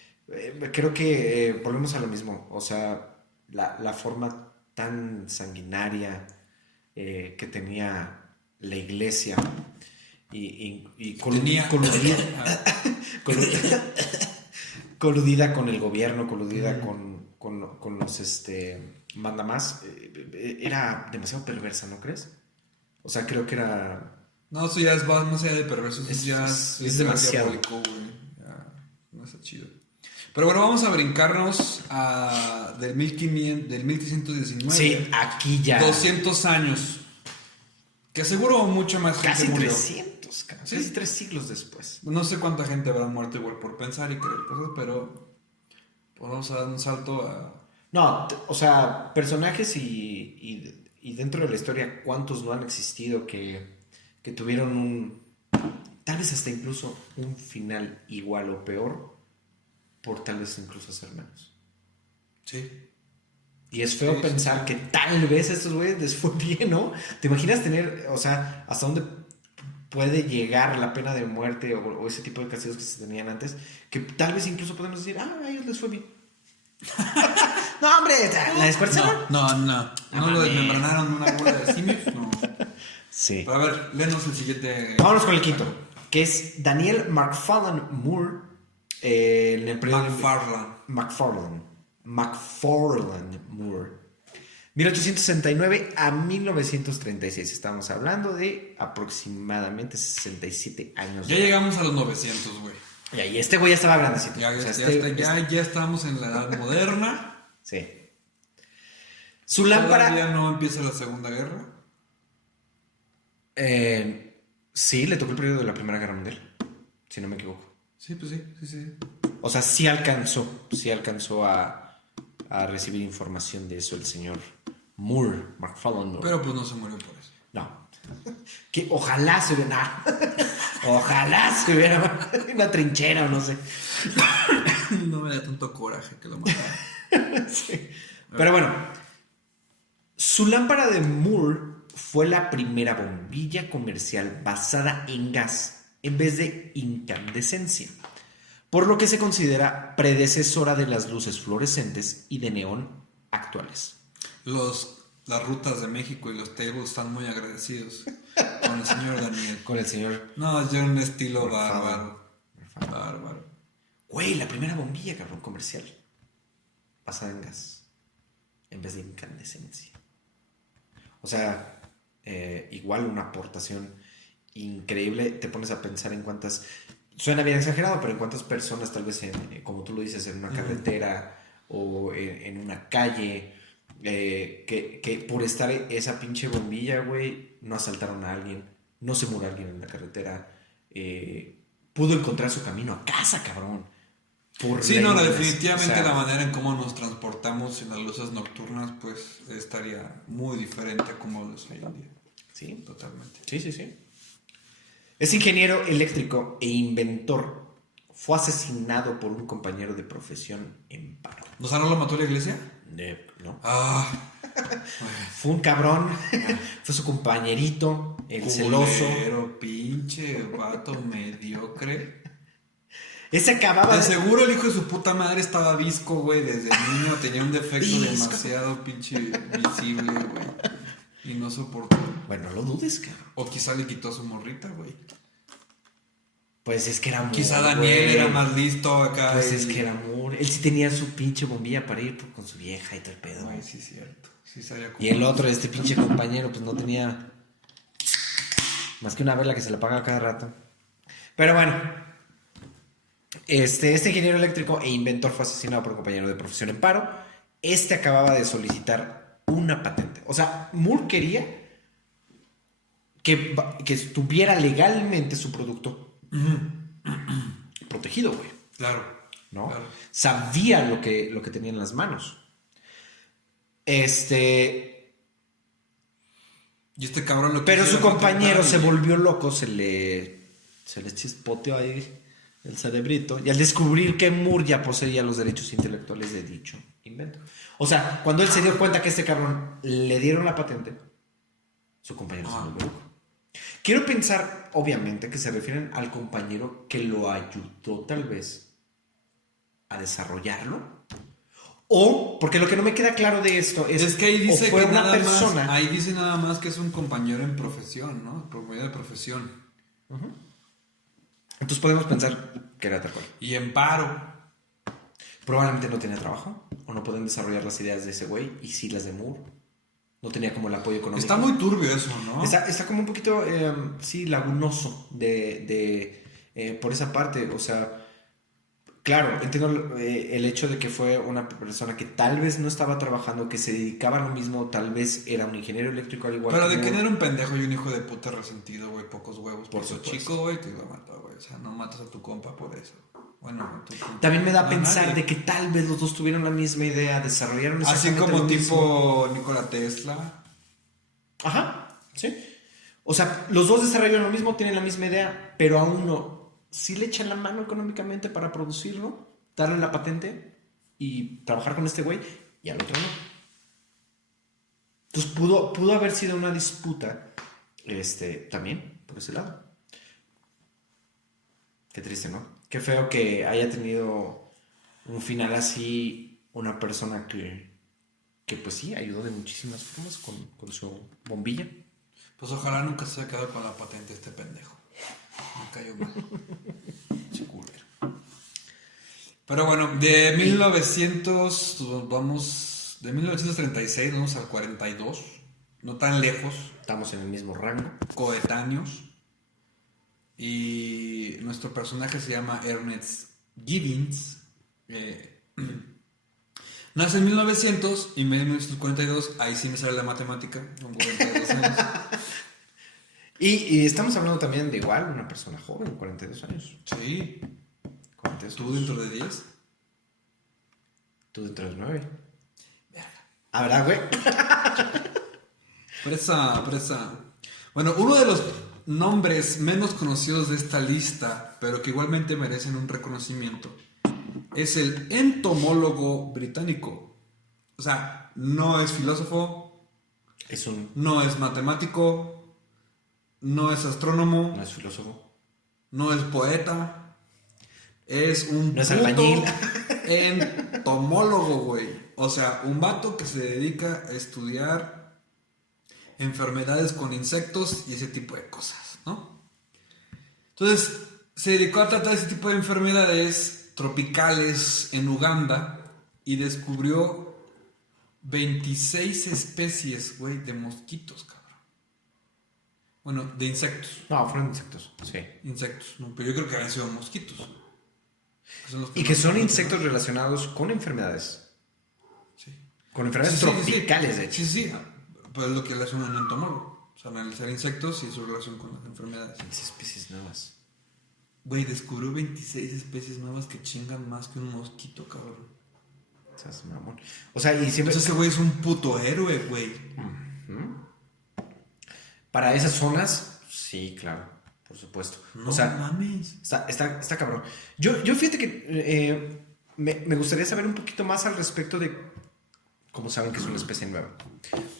creo que volvemos a lo mismo. O sea, la forma tan sanguinaria que tenía la iglesia y coludida con el gobierno, coludida con los mandamás, era demasiado perversa, ¿no crees? O sea, creo que era... No, eso ya es más allá de perverso, es demasiado diabólico, güey. No está chido. Pero bueno, vamos a brincarnos del 1319. Sí, aquí ya. 200 años. Que seguro mucha más gente casi murió. 300, ¿Sí? casi 3 siglos después. No sé cuánta gente habrá muerto igual por pensar y creer cosas, pero pues vamos a dar un salto a... No, o sea, personajes y y dentro de la historia, ¿cuántos no han existido que tuvieron tal vez hasta incluso un final igual o peor, por tal vez incluso hacer menos? Sí. Y es feo pensar que tal vez a estos güeyes les fue bien, ¿no? ¿Te imaginas tener, o sea, hasta dónde puede llegar la pena de muerte o ese tipo de castigos que se tenían antes? Que tal vez incluso podemos decir, a ellos les fue bien. No, hombre, ¿la descuartizaron? No lo desmembranaron una bola de simios, no. Sí. Pero a ver, léenos el siguiente. Vámonos con el quinto, que es Daniel McFarlane Moore. En el periodo McFarlane Moore. 1869 a 1936. Estamos hablando de aproximadamente 67 años. Ya llegamos a los 900, güey. Y este güey ya estaba grandecito. Ya estamos en la edad moderna. Sí. Su lámpara. ¿Todavía no empieza la Segunda Guerra? Sí, le tocó el periodo de la Primera Guerra Mundial, si no me equivoco. Sí, pues sí. O sea, sí alcanzó a recibir información de eso el señor McFarlane Moore. Pero pues no se murió por eso. No. Que ojalá se hubiera... Ojalá se hubiera una trinchera o no sé. No me da tanto coraje que lo matara. Sí. Pero bueno, su lámpara de Moore fue la primera bombilla comercial basada en gas en vez de incandescencia, por lo que se considera predecesora de las luces fluorescentes y de neón actuales. Las rutas de México y los tables están muy agradecidos con el señor Daniel. Con el señor... No, es ya un estilo Bárbaro. Bárbaro. Güey, la primera bombilla, cabrón, comercial. Basada en gas. En vez de incandescencia. O sea, igual una aportación increíble. Te pones a pensar en cuántas... Suena bien exagerado, pero en cuántas personas, tal vez, como tú lo dices, en una carretera o en una calle... que por estar esa pinche bombilla, güey, no asaltaron a alguien, no se murió alguien en la carretera, pudo encontrar su camino a casa, cabrón. Definitivamente, o sea, la manera en cómo nos transportamos en las luces nocturnas, pues estaría muy diferente a cómo lo es hoy en día. Sí, Totalmente. Sí. Es ingeniero eléctrico e inventor. Fue asesinado por un compañero de profesión en paro. ¿No lo mató la iglesia? No. Fue un cabrón. Fue su compañerito, el celoso. Pero pinche vato mediocre. Ese acababa de seguro el hijo de su puta madre estaba visco, güey. Desde niño tenía un defecto demasiado pinche visible, güey. Y no soportó. Bueno, no lo dudes, cabrón. O quizá le quitó a su morrita, güey. Pues es que era Moore. Quizá Daniel era más listo acá. Pues es que era Moore. Él sí tenía su pinche bombilla para ir con su vieja y todo el pedo. Ay, sí, cierto. Sí, y el otro, este pinche compañero, pues no tenía más que una vela que se le apagaba cada rato. Pero bueno, este ingeniero eléctrico e inventor fue asesinado por un compañero de profesión en paro. Acababa de solicitar una patente. O sea, Moore quería que estuviera legalmente su producto protegido, güey. Claro. ¿No? Claro. Sabía lo que tenía en las manos. Y cabrón pero su compañero se volvió loco, se le chispoteó ahí el cerebrito. Y al descubrir que Moore ya poseía los derechos intelectuales de dicho invento. O sea, cuando él se dio cuenta que este cabrón le dieron la patente, su compañero se volvió loco. Quiero pensar, obviamente, que se refieren al compañero que lo ayudó tal vez a desarrollarlo. O, porque lo que no me queda claro de esto es que ahí dice o fue que una persona. Ahí dice nada más que es un compañero en profesión, ¿no? Compañero de profesión. Uh-huh. Entonces podemos pensar que era tal cual. Y en paro. Probablemente no tenía trabajo. O no pueden desarrollar las ideas de ese güey. Y sí las de Moore. No tenía como el apoyo económico. Está muy turbio eso, ¿no? Está como un poquito, lagunoso por esa parte. O sea, claro, entiendo el hecho de que fue una persona que tal vez no estaba trabajando, que se dedicaba a lo mismo, tal vez era un ingeniero eléctrico al igual. Pero de que no era un pendejo y un hijo de puta resentido, güey, pocos huevos. Por su chico, güey, te iba a matar, güey. O sea, no matas a tu compa por eso. Bueno, también me da a pensar de que tal vez los dos tuvieron la misma idea, desarrollaron así como tipo Nikola Tesla. Ajá, sí. O sea, los dos desarrollan lo mismo, tienen la misma idea, pero a uno sí le echan la mano económicamente para producirlo, darle la patente y trabajar con este güey, y al otro no. Entonces pudo haber sido una disputa, también, por ese lado. Qué triste, ¿no? Qué feo que haya tenido un final así una persona que pues sí, ayudó de muchísimas formas con su bombilla. Pues ojalá nunca se haya quedado con la patente este pendejo. Me cayó mal. Che culero. Pero bueno, de 1936 vamos al 42. No tan lejos. Estamos en el mismo rango. Coetáneos. Y nuestro personaje se llama Ernest Gibbons. Nace en 1900 y en 1942. Ahí sí me sale la matemática. Con 42 años. Y estamos hablando también de igual, una persona joven, 42 años. Sí. 42 ¿Tú dentro de 10? Tú dentro de 9. ¿Habrá, güey? Presa. Bueno, uno de los nombres menos conocidos de esta lista, pero que igualmente merecen un reconocimiento, es el entomólogo británico. O sea, no es filósofo, no es matemático, no es astrónomo, No es filósofo. no es poeta, es un No es puto albañil. entomólogo, güey. O sea, un vato que se dedica a estudiar enfermedades con insectos y ese tipo de cosas, ¿no? Entonces, se dedicó a tratar ese tipo de enfermedades tropicales en Uganda y descubrió 26 especies, güey, de mosquitos, cabrón. Bueno, de insectos. No, fueron insectos, sí. Insectos, no, pero yo creo que habían sido mosquitos. Y que son insectos relacionados con enfermedades. Sí. Con enfermedades tropicales, de hecho. Sí. Pues es lo que le hace un entomólogo. O sea, analizar insectos y su relación con las enfermedades. 26 especies nuevas. Güey, descubrió 26 especies nuevas que chingan más que un mosquito, cabrón. O sea, es mamón. O sea, y siempre... Entonces ese güey es un puto héroe, güey. Para esas zonas, sí, claro, por supuesto. No o sea, mames. está cabrón. Yo fíjate que me gustaría saber un poquito más al respecto de cómo saben que es una especie nueva.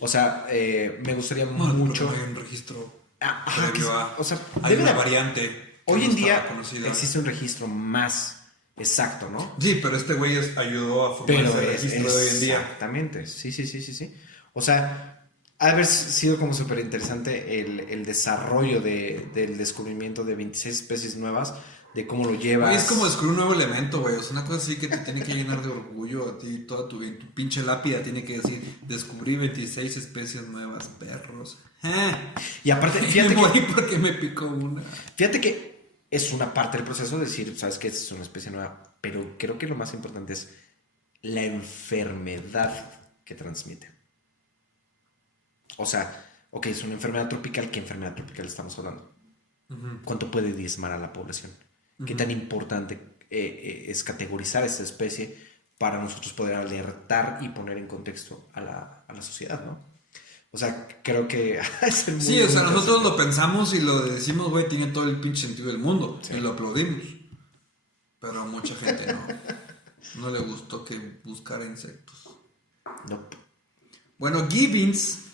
O sea, me gustaría mucho... Hay un registro Ajá, previo a... o sea, hay debe una de- variante. que Hoy no en estaba día conocida. existe un registro más exacto, ¿no? Sí, pero este güey ayudó a formar ese registro de hoy en día. Exactamente, sí. O sea, ha de haber sido como súper interesante el desarrollo del descubrimiento de 26 especies nuevas, de cómo lo llevas. Güey, es como descubrir un nuevo elemento, güey. O sea, una cosa así que te tiene que llenar de orgullo a ti. Toda tu pinche lápida tiene que decir: descubrí 26 especies nuevas, perros. Y aparte, Me fíjate morí porque me picó una. que es una parte del proceso de decir, sabes que es una especie nueva, pero creo que lo más importante es la enfermedad que transmite. O sea, ok, es una enfermedad tropical. ¿Qué enfermedad tropical estamos hablando? ¿Cuánto puede diezmar a la población? ¿Qué tan importante es categorizar esta especie para nosotros poder alertar y poner en contexto a la sociedad, ¿no? O sea, creo que es muy Sí, o sea, bonito nosotros eso. lo pensamos y lo decimos, güey, tiene todo el pinche sentido del mundo. Sí. Y lo aplaudimos. Pero a mucha gente no le gustó que buscara insectos. No. Bueno, Gibbons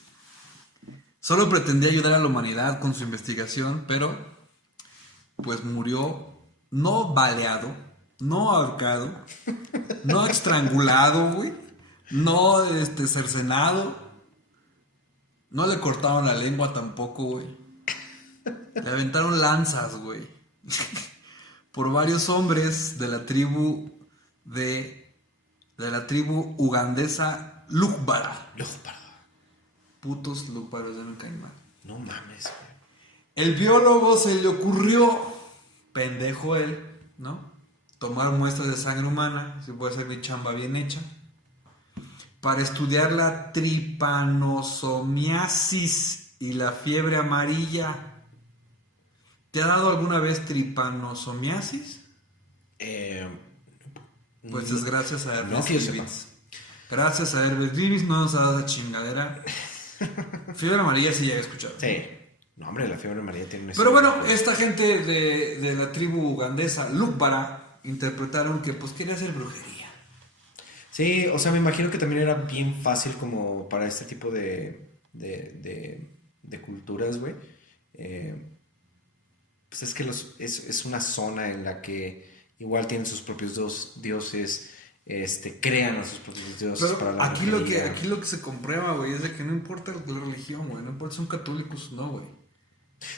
solo pretendía ayudar a la humanidad con su investigación, pero pues murió no baleado, no ahorcado, no estrangulado, güey, no cercenado, no le cortaron la lengua tampoco, güey. Le aventaron lanzas, güey, por varios hombres de la tribu ugandesa Lukbara. Putos lukbaros, ya me caen mal. No mames, güey. El biólogo se le ocurrió, pendejo él, ¿no? Tomar muestras de sangre humana, si puede ser mi chamba bien hecha, para estudiar la tripanosomiasis y la fiebre amarilla. ¿Te ha dado alguna vez tripanosomiasis? Pues es gracias a no Ernest que yo sepa. Gibbons. Gracias a Herbert Gibbons no nos ha dado esa chingadera Fiebre amarilla sí llegué a escuchar. Sí. No, hombre, la fiebre amarilla tiene una Pero historia. bueno, esta gente de la tribu ugandesa, Lukbara, interpretaron que pues quería hacer brujería. Sí, o sea, me imagino que también era bien fácil como para este tipo de culturas, güey. Pues es que es una zona en la que igual tienen sus propios dioses, crean a sus propios dioses Pero para la aquí brujería. lo que se comprueba, güey, es de que no importa la religión, güey, no importa si son católicos o no, güey.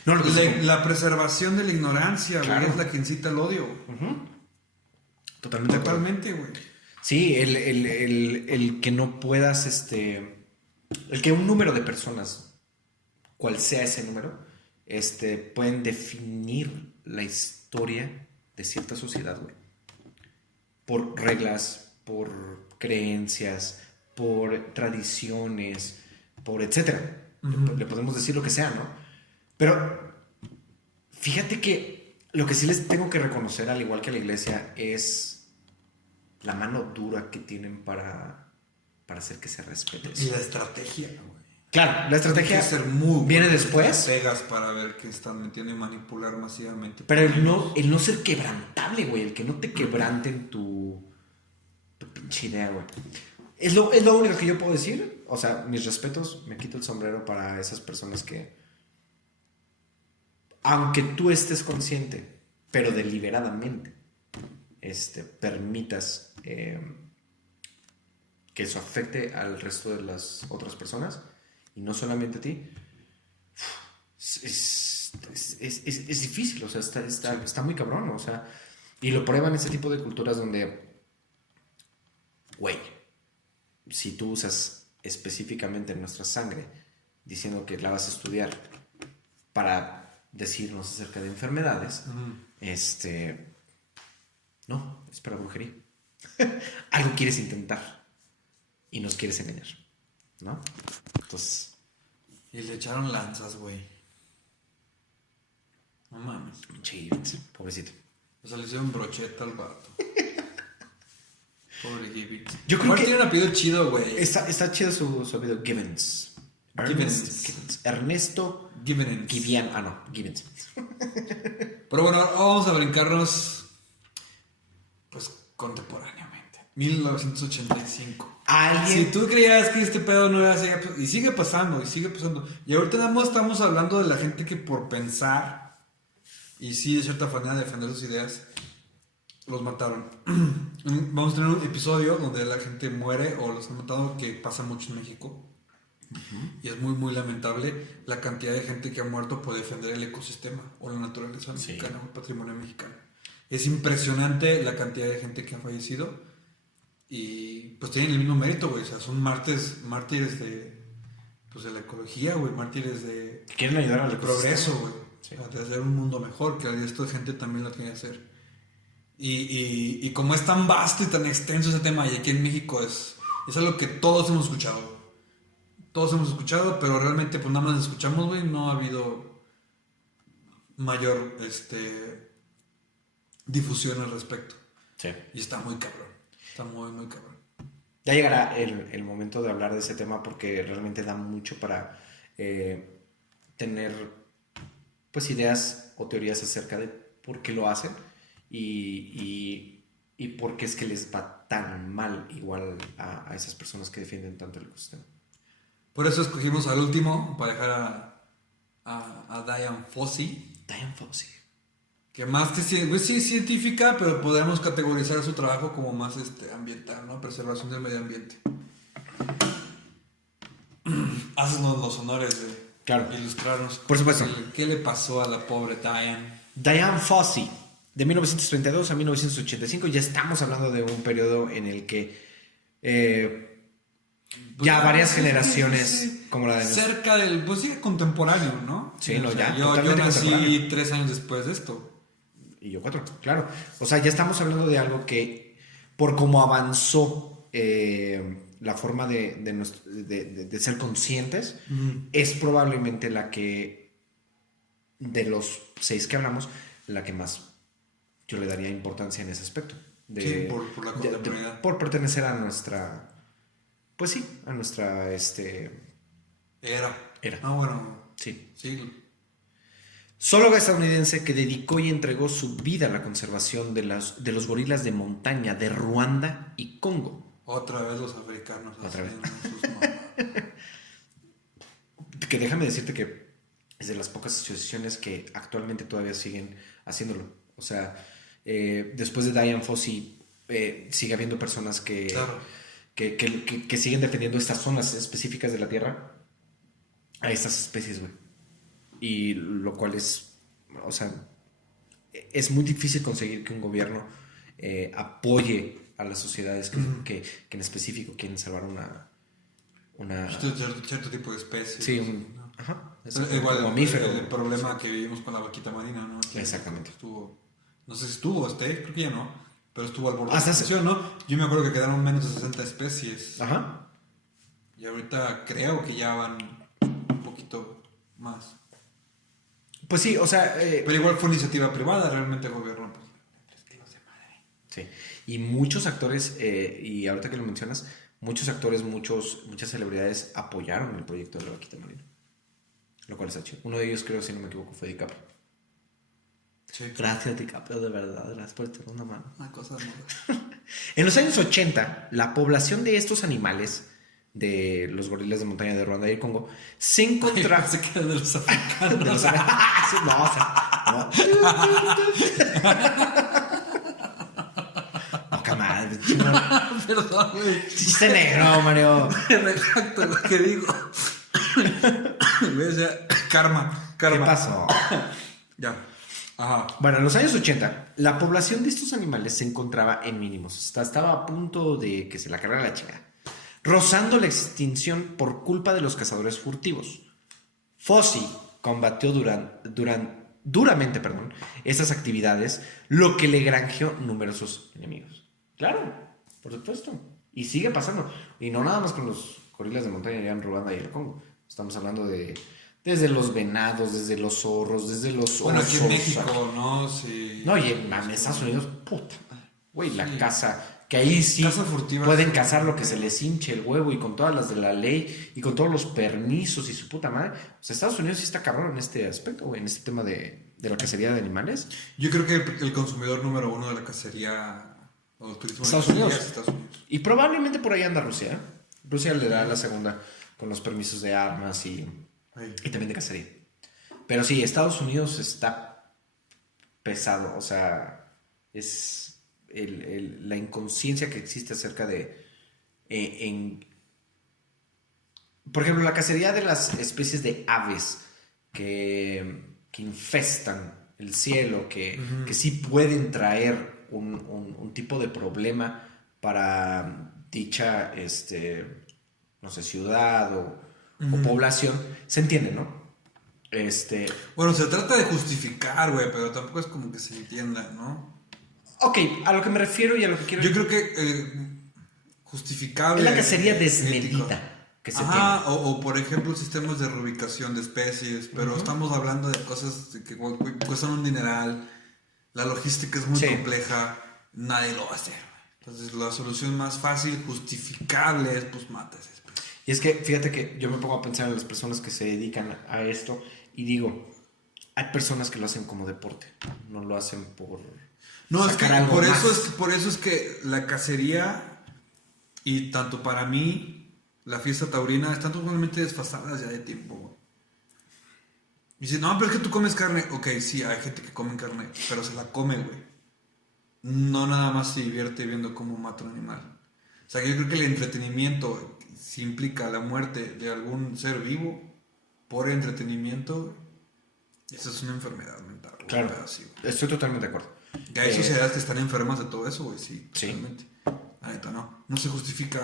No, lo que se La preservación de la ignorancia, güey, Claro. es la que incita el odio. Totalmente. de acuerdo. Totalmente, güey. Sí, el que no puedas, el que un número de personas, cual sea ese número, pueden definir la historia de cierta sociedad, güey. Por reglas, por creencias, por tradiciones, por etcétera. Le podemos decir lo que sea, ¿no? Pero fíjate que lo que sí les tengo que reconocer, al igual que a la iglesia, es la mano dura que tienen para hacer que se respete Y eso. la estrategia, güey. Claro, la estrategia Hay que ser muy viene buenos después, estrategas para ver que están metiendo y manipular masivamente. pero el no ser quebrantable, güey, el que no te quebranten tu pinche idea, güey. Es lo único que yo puedo decir. O sea, mis respetos, me quito el sombrero para esas personas que, aunque tú estés consciente, pero deliberadamente, permitas que eso afecte al resto de las otras personas y no solamente a ti, es difícil, o sea, está muy cabrón, o sea, y lo prueban ese tipo de culturas donde, güey, si tú usas específicamente nuestra sangre diciendo que la vas a estudiar para decirnos acerca de enfermedades, no, es para brujería. Algo quieres intentar y nos quieres engañar, ¿no? Entonces, Y le echaron lanzas, güey. No mames. chivas, pobrecito. O sea, le hicieron brocheta al vato. Pobre Gibbons. Yo creo que tiene un apellido chido, güey. está chido su apellido, Gibbons. Gibbons. Ernesto Gibbons. Gibbons. Pero bueno, ahora vamos a brincarnos, pues, contemporáneamente. 1985. Alguien. Si tú creías que este pedo no era así, y sigue pasando, y sigue pasando. Y ahorita nada más estamos hablando de la gente que por pensar, y sí, de cierta manera, defender sus ideas, los mataron. Vamos a tener un episodio donde la gente muere o los han matado, que pasa mucho en México. Y es muy, muy lamentable la cantidad de gente que ha muerto por defender el ecosistema o la naturaleza mexicana o el patrimonio mexicano. Es impresionante la cantidad de gente que ha fallecido y pues tienen el mismo mérito, güey. O sea, son mártires de, pues, de la ecología, güey. Mártires de Quieren ayudar al progreso, güey. Sí. O sea, de hacer un mundo mejor, que esta gente también lo tiene que hacer. Y como es tan vasto y tan extenso ese tema, y aquí en México es algo que todos hemos escuchado. Todos hemos escuchado, pero realmente pues nada más escuchamos, güey. No ha habido mayor difusión al respecto. Sí. Y está muy cabrón. Está muy, muy cabrón. Ya llegará el momento de hablar de ese tema porque realmente da mucho para tener pues ideas o teorías acerca de por qué lo hacen y por qué es que les va tan mal igual a esas personas que defienden tanto el ecosistema. Por eso escogimos al último, para dejar a Dian Fossey. Dian Fossey. Que más que pues sí es científica, pero podemos categorizar su trabajo como más ambiental, ¿no? Preservación del medio ambiente. Haznos los honores de ilustrarnos. Por supuesto. ¿Qué le pasó a la pobre Dian? Dian Fossey, de 1932 a 1985. Ya estamos hablando de un periodo en el que ya varias generaciones como la de nosotros. Cerca del, pues sí, contemporáneo, ¿no? Sí, no, ya, Yo totalmente nací contemporáneo. 3 años después de esto. Y yo 4, claro. O sea, ya estamos hablando de algo que, por cómo avanzó la forma de ser conscientes, es probablemente la que, de los 6 que hablamos, la que más yo le daría importancia en ese aspecto. Sí, por la contemporaneidad. Por pertenecer a nuestra, pues sí, a nuestra, Era. Era. Ah, bueno. Sí. Sí. Zoólogo estadounidense que dedicó y entregó su vida a la conservación de los gorilas de montaña de Ruanda y Congo. Otra vez los africanos. Otra vez. Sus mamadas. Que déjame decirte que es de las pocas asociaciones que actualmente todavía siguen haciéndolo. O sea, después de Dian Fossey, sigue habiendo personas Claro. que siguen defendiendo estas zonas específicas de la Tierra a estas especies, güey. Y lo cual es, o sea, es muy difícil conseguir que un gobierno apoye a las sociedades que en específico quieren salvar una Cierto tipo de especies. sí, ¿no? ajá, Igual un mamífero. el problema que vivimos con la vaquita marina, ¿no? Que Exactamente. No sé si estuvo, creo que ya no, pero estuvo al borde de Hasta la extinción, ¿no? Yo me acuerdo que quedaron menos de 60 especies. Ajá. Y ahorita creo que ya van un poquito más. Pues sí, o sea, Pero igual fue iniciativa privada, realmente el gobierno. Pues, 3 kilos de madre. sí. Y muchos actores, y ahorita que lo mencionas, muchas celebridades apoyaron el proyecto de la vaquita marina. Lo cual está chido. Uno de ellos, creo, si no me equivoco, fue DiCaprio. Sí. Gracias, DiCaprio, de verdad. Gracias por echar una mano. Una cosa de moda. En los años 80, la población de estos animales, de los gorilas de montaña de Ruanda y el Congo, se encontraba... Se queda de los africanos. de los... no, o sea, no, camarada. Perdón, güey. Chiste negro, Mario. Exacto lo que digo. O sea, karma. ¿Qué pasó? Ya. Ajá. Bueno, en los años 80, la población de estos animales se encontraba en mínimos. Estaba a punto de que se la cargara la chica, rozando la extinción por culpa de los cazadores furtivos. Fossey combatió duramente estas actividades, lo que le granjeó numerosos enemigos. Claro, por supuesto. Y sigue pasando. Y no nada más con los gorilas de montaña allá en Ruanda y el Congo. Estamos hablando desde los venados, desde los zorros, desde los osos. Bueno, aquí en México, ¿no? Sí. No, y en Estados Unidos, puta madre. Güey, la caza, que ahí sí Caza furtiva. pueden cazar lo que se les hinche el huevo y con todas las de la ley y con todos los permisos y su puta madre. O sea, Estados Unidos sí está cabrón en este aspecto, güey, en este tema de la cacería de animales. Yo creo que el consumidor número uno de la cacería o el turismo Estados de la Unidos. cacería es Estados Unidos. Y probablemente por ahí anda Rusia. Rusia le da la segunda con los permisos de armas y también de cacería. Pero sí, Estados Unidos está pesado. O sea, es la inconsciencia que existe acerca de... por ejemplo, la cacería de las especies de aves que infestan el cielo, que sí pueden traer un tipo de problema para dicha, no sé, ciudad o población, se entiende, ¿no? Bueno, se trata de justificar, güey, pero tampoco es como que se entienda, ¿no? Ok, a lo que me refiero y a lo que quiero... Yo creo que justificable... es la cacería ético. desmedida que se Ajá, tiene. o por ejemplo sistemas de reubicación de especies, pero estamos hablando de cosas que cuestan un dineral, la logística es muy compleja, nadie lo va a hacer. Entonces la solución más fácil, justificable es pues mata esa especie. Y es que fíjate que yo me pongo a pensar en las personas que se dedican a esto y digo, hay personas que lo hacen como deporte, no lo hacen por... No, es que algo por más. eso es que la cacería y tanto para mí la fiesta taurina están totalmente desfasadas ya de tiempo, güey. Y dices, no, pero es que tú comes carne. Ok, sí, hay gente que come carne, pero se la come, güey. No nada más se divierte viendo cómo mata un animal. O sea, yo creo que el entretenimiento, si implica la muerte de algún ser vivo por entretenimiento, esa es una enfermedad mental. Güey, claro, así, estoy totalmente de acuerdo. y hay sociedades que están enfermas de todo eso, güey, sí, Sí. totalmente. La neta, no se justifica.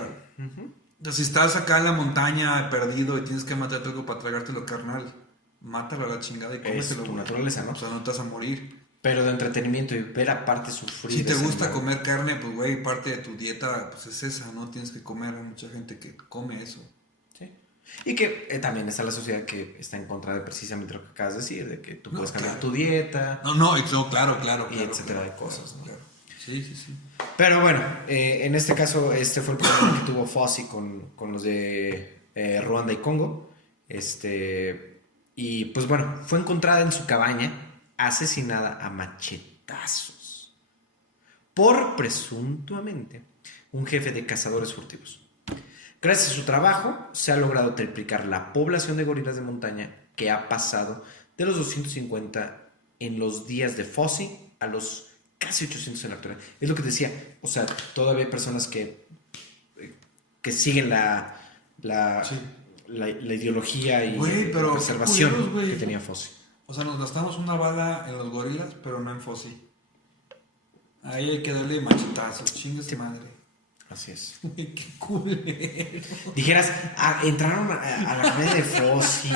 Si estás acá en la montaña perdido y tienes que matarte algo para tragártelo, carnal, mátalo a la chingada y cómetelo. Es tu güey. naturaleza, ¿no? O sea, no te vas a morir. Pero de entretenimiento y ver aparte sufrir. Si te ese gusta animal. comer carne, pues güey, parte de tu dieta pues es esa, ¿no? Tienes que comer, hay mucha gente que come eso. Sí. Y que también está la sociedad que está en contra de precisamente lo que acabas de decir, de que tú puedes cambiar tu dieta. No, claro. Y etcétera de cosas, ¿no? Claro. Sí. Pero bueno, en este caso, este fue el problema que tuvo Fossey con los de Ruanda y Congo. Y pues bueno, fue encontrada en su cabaña, asesinada a machetazos por presuntamente un jefe de cazadores furtivos. Gracias a su trabajo, se ha logrado triplicar la población de gorilas de montaña, que ha pasado de los 250 en los días de Fosse a los casi 800 en la actualidad. Es lo que te decía, o sea, todavía hay personas que siguen la ideología y pero preservación curioso, que tenía Fosse. O sea, nos gastamos una bala en los gorilas, pero no en Fosse. Ahí hay que darle machetazos, chingue su madre. Así es. Qué culero. Dijeras, entraron a la cabaña de Fosse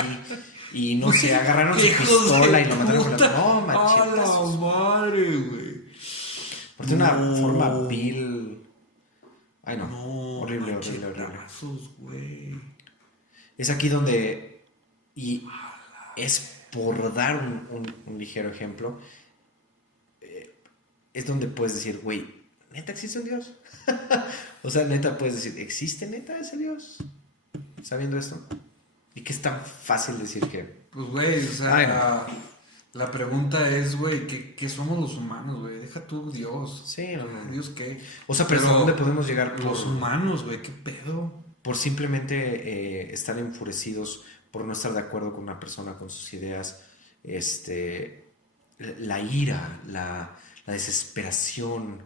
y no sé, agarraron su pistola y lo mataron con la... No, machetazos. ¡A la madre, güey! Porque una forma vil... Ay, no. No, horrible. Güey. Es aquí donde... Y es por dar un ligero ejemplo. Es donde puedes decir, güey, ¿neta existe un Dios? O sea, neta puedes decir, ¿existe neta ese Dios? Sabiendo esto. Y que es tan fácil decir que... Pues, güey, o sea... Ay, no. La pregunta es, güey, ¿qué somos los humanos, güey? Deja tú Dios. Sí, no. ¿Dios qué? O sea, pero ¿hasta dónde podemos llegar? Los humanos, güey, ¿qué pedo? Por simplemente estar enfurecidos por no estar de acuerdo con una persona, con sus ideas, la ira, la desesperación,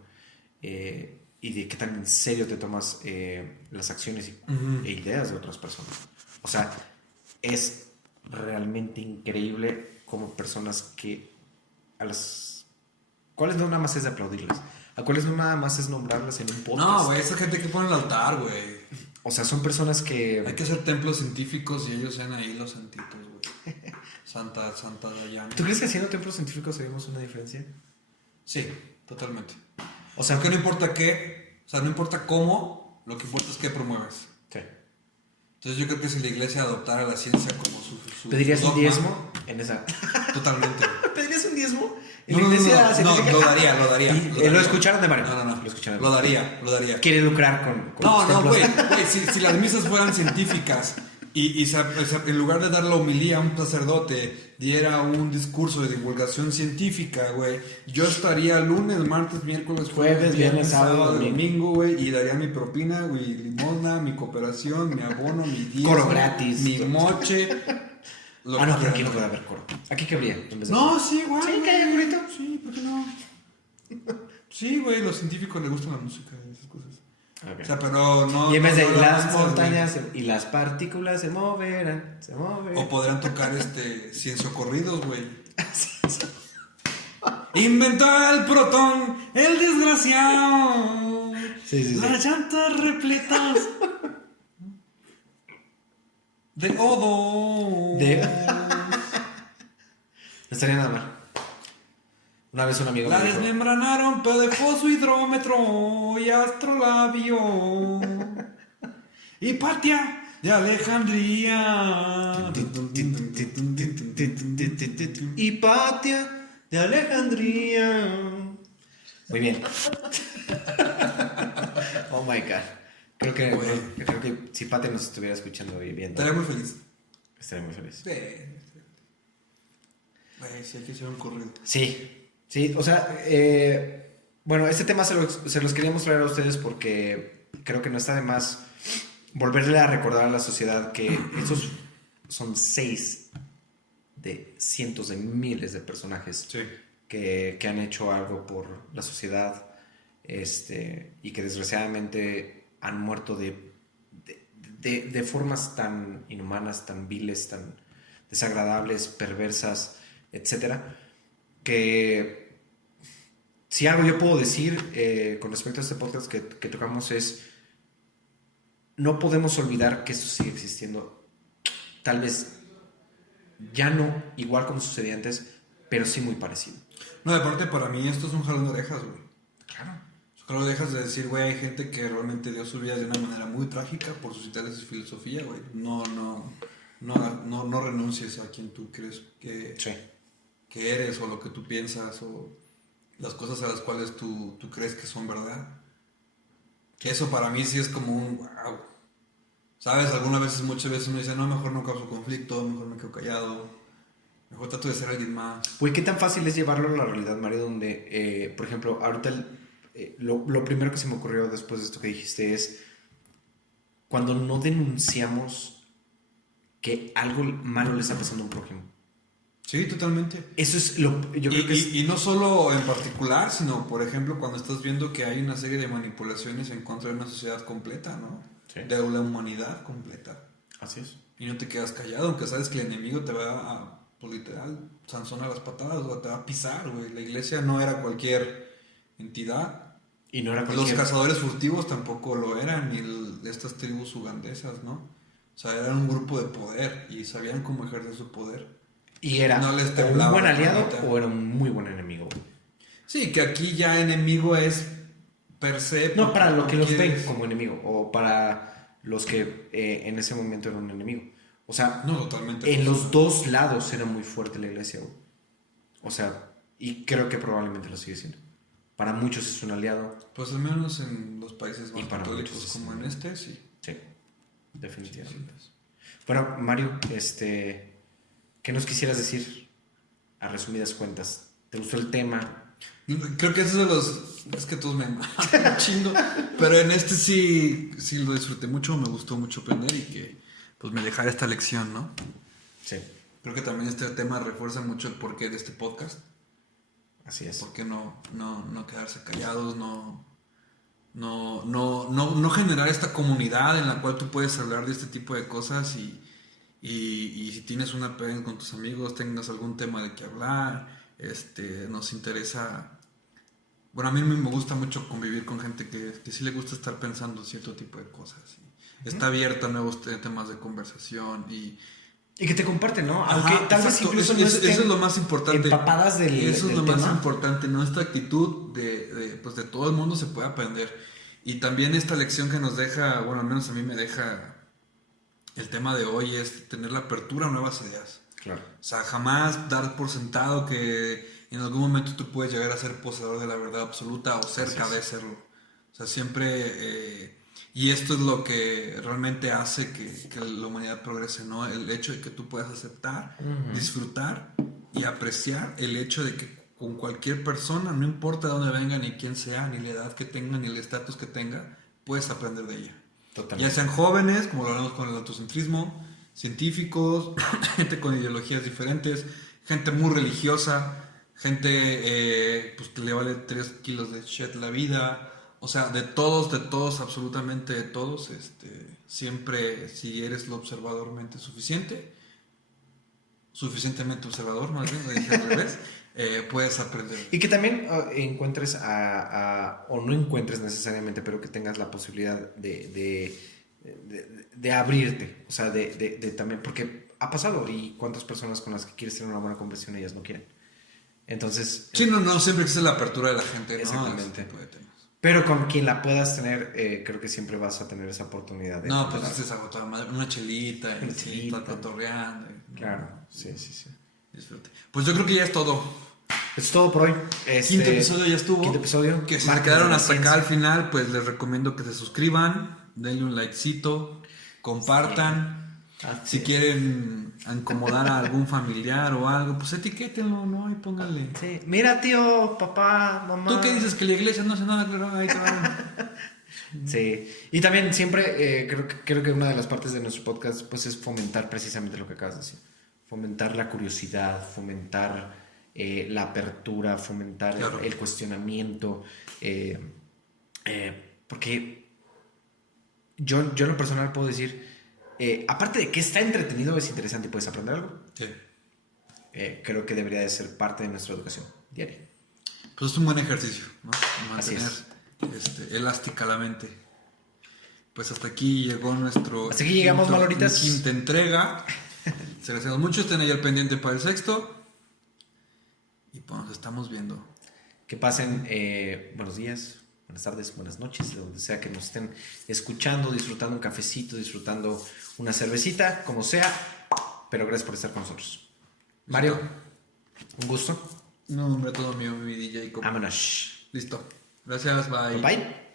y de qué tan en serio te tomas las acciones e ideas de otras personas. O sea, es realmente increíble como personas que a las cuales no nada más es de aplaudirles, a cuales no nada más es nombrarlas en un podcast. No, güey, esa gente que pone el altar, güey. O sea, son personas que... Hay que hacer templos científicos y ellos sean ahí los santitos, güey. Santa Dayana. ¿Tú crees que haciendo templos científicos vemos una diferencia? Sí, totalmente. O sea, porque no importa qué, o sea, no importa cómo, lo que importa es qué promueves. Sí. Entonces yo creo que si la iglesia adoptara la ciencia como su ¿Pedirías un dogma, diezmo en esa? Totalmente. ¿Pedirías un diezmo? No, lo daría. ¿Lo escucharon de Mario? No. Lo escucharon. Lo daría. Quiere lucrar con No, güey, si las misas fueran científicas y en lugar de dar la homilía a un sacerdote, diera un discurso de divulgación científica, güey, yo estaría lunes, martes, miércoles, jueves, viernes, sábado, domingo, güey, y daría mi propina, güey, limosna, mi cooperación, mi abono, mi diezmo, coro gratis, mi moche. No, pero aquí no puede haber coro. Aquí cabría. No, sí, güey. Sí, que haya corito. Sí, ¿por qué no? Sí, güey, los científicos les gusta la música y esas cosas. Okay. O sea, pero no... Y en vez de no las lanzas, montañas y las partículas se moverán. O podrán tocar cienciocorridos, güey. Inventó el protón, el desgraciado. Sí. Las llantas repletas de odo. No estaría nada mal. Una vez un amigo la me dijo... desmembranaron, pero dejó su hidrómetro y astrolabio. Hipatia de Alejandría. Hipatia de Alejandría. Muy bien. Oh my god. Creo que si Pate nos estuviera escuchando y viendo, Estaría muy feliz. estaría muy feliz. Sí, hay que hacer un corrido. Sí, o sea, bueno, este tema se los queríamos traer a ustedes porque creo que no está de más volverle a recordar a la sociedad que estos son 6 de cientos de miles de personajes que han hecho algo por la sociedad, y que desgraciadamente han muerto de formas tan inhumanas, tan viles, tan desagradables, perversas, etcétera, que si algo yo puedo decir con respecto a este podcast que tocamos es: no podemos olvidar que esto sigue existiendo, tal vez ya no igual como sucedía antes, pero sí muy parecido. No, de parte para mí esto es un jalón de orejas, güey. Claro. Solo dejas de decir, güey, hay gente que realmente dio su vida de una manera muy trágica por sus ideales y su filosofía, güey. No renuncies a quien tú crees que eres, o lo que tú piensas, o las cosas a las cuales tú crees que son verdad. Que eso para mí sí es como un wow. ¿Sabes? Muchas veces uno dice, no, mejor no causo conflicto, mejor me quedo callado, mejor trato de ser alguien más. Güey, ¿qué tan fácil es llevarlo a la realidad, Mario? Donde, por ejemplo, ahorita lo primero que se me ocurrió después de esto que dijiste es cuando no denunciamos que algo malo le está pasando a un prójimo. Sí, totalmente. Eso es yo creo que es... Y no solo en particular, sino, por ejemplo, cuando estás viendo que hay una serie de manipulaciones en contra de una sociedad completa, ¿no? Sí. De la humanidad completa. Así es. Y no te quedas callado, aunque sabes que el enemigo te va a, pues literal, Sansón a las patadas, o te va a pisar, güey. La iglesia no era cualquier entidad. Y no era Los cualquier... cazadores furtivos tampoco lo eran, ni estas tribus ugandesas, ¿no? O sea, eran un grupo de poder y sabían cómo ejercer su poder. Y era no les o un temblaba buen la aliado manita. o era un muy buen enemigo. Sí, que aquí ya enemigo es per se. No, para lo que los ven quieres- como enemigo o para los que en ese momento eran un enemigo. O sea, No, totalmente. en los dos lados era muy fuerte la iglesia, güey. O sea, y creo que probablemente lo sigue siendo. Para muchos es un aliado. Pues al menos en los países Y más para católicos muchos, como sí. en este, sí. Sí, definitivamente. Bueno, Mario, ¿qué nos quisieras decir a resumidas cuentas? ¿Te gustó el tema? Creo que eso es de los... Es que todos me matan un chingo. Pero en este sí lo disfruté mucho, me gustó mucho aprender y que pues me dejara esta lección, ¿no? Sí, Creo que también este tema refuerza mucho el porqué de este podcast. así es. ¿Por qué no quedarse callados? No generar esta comunidad en la cual tú puedes hablar de este tipo de cosas y si tienes una pelea con tus amigos, tengas algún tema de qué hablar, nos interesa... Bueno, a mí me gusta mucho convivir con gente que sí le gusta estar pensando cierto tipo de cosas. Y está abierta a nuevos temas de conversación y que te comparten, ¿no? Aunque ajá, tal vez exacto. incluso no estén eso es lo más importante. empapadas del Eso es lo tema. más importante, ¿no? Esta actitud pues de todo el mundo se puede aprender. Y también esta lección que nos deja, bueno, al menos a mí me deja el tema de hoy, es tener la apertura a nuevas ideas. Claro. O sea, jamás dar por sentado que en algún momento tú puedes llegar a ser poseedor de la verdad absoluta o cerca de serlo. O sea, siempre... y esto es lo que realmente hace que la humanidad progrese, ¿no? El hecho de que tú puedas aceptar, disfrutar y apreciar el hecho de que con cualquier persona, no importa de dónde venga, ni quién sea, ni la edad que tenga, ni el estatus que tenga, puedes aprender de ella. Totalmente. Ya sean jóvenes, como lo hablamos con el autocentrismo, científicos, gente con ideologías diferentes, gente muy religiosa, gente pues que le vale 3 kilos de shit la vida. O sea, de todos, absolutamente de todos, siempre si eres lo observadormente suficientemente observador, más bien, lo dije al revés, puedes aprender. Y que también encuentres o no encuentres necesariamente, pero que tengas la posibilidad de abrirte, o sea, de también, porque ha pasado y cuántas personas con las que quieres tener una buena conversación ellas no quieren. Entonces... Sí, no, siempre existe la apertura de la gente, ¿no? Exactamente. Ese tipo de temas. Pero con quien la puedas tener, creo que siempre vas a tener esa oportunidad de... No, pues es algo toda madre, una chelita, Una sí, chelita. cotorreando. Claro, sí. Disfrute. Pues yo creo que ya es todo. Es todo por hoy. Quinto episodio ya estuvo. Quinto episodio. Que si se Martes quedaron de la hasta acá ciencia. al final, pues les recomiendo que se suscriban, denle un likecito, compartan. Así Si quieren acomodar a algún familiar o algo, pues etiquétenlo, ¿no? Y pónganle. Sí. Mira, tío, papá, mamá. ¿Tú qué dices? Que la iglesia no hace nada, claro, ahí te van. Sí. Y también siempre creo que una de las partes de nuestro podcast pues es fomentar precisamente lo que acabas de decir. Fomentar la curiosidad, fomentar la apertura, fomentar Claro. el cuestionamiento. Porque yo en lo personal puedo decir, aparte de que está entretenido, es interesante y puedes aprender algo. Sí. Creo que debería de ser parte de nuestra educación diaria. Pues es un buen ejercicio, ¿no? Así Mantener elástica la mente. Pues hasta aquí llegó nuestro... Hasta aquí llegamos, Maloritas. Quinta entrega. Se les agradece mucho, estén ahí al pendiente para el sexto. Y pues nos estamos viendo. Que pasen buenos días, buenas tardes, buenas noches, de donde sea que nos estén escuchando, disfrutando un cafecito, disfrutando una cervecita, como sea. Pero gracias por estar con nosotros. Mario, un gusto. No, hombre, todo mío, mi DJ. Vámonos. Listo. Gracias, bye. Bye.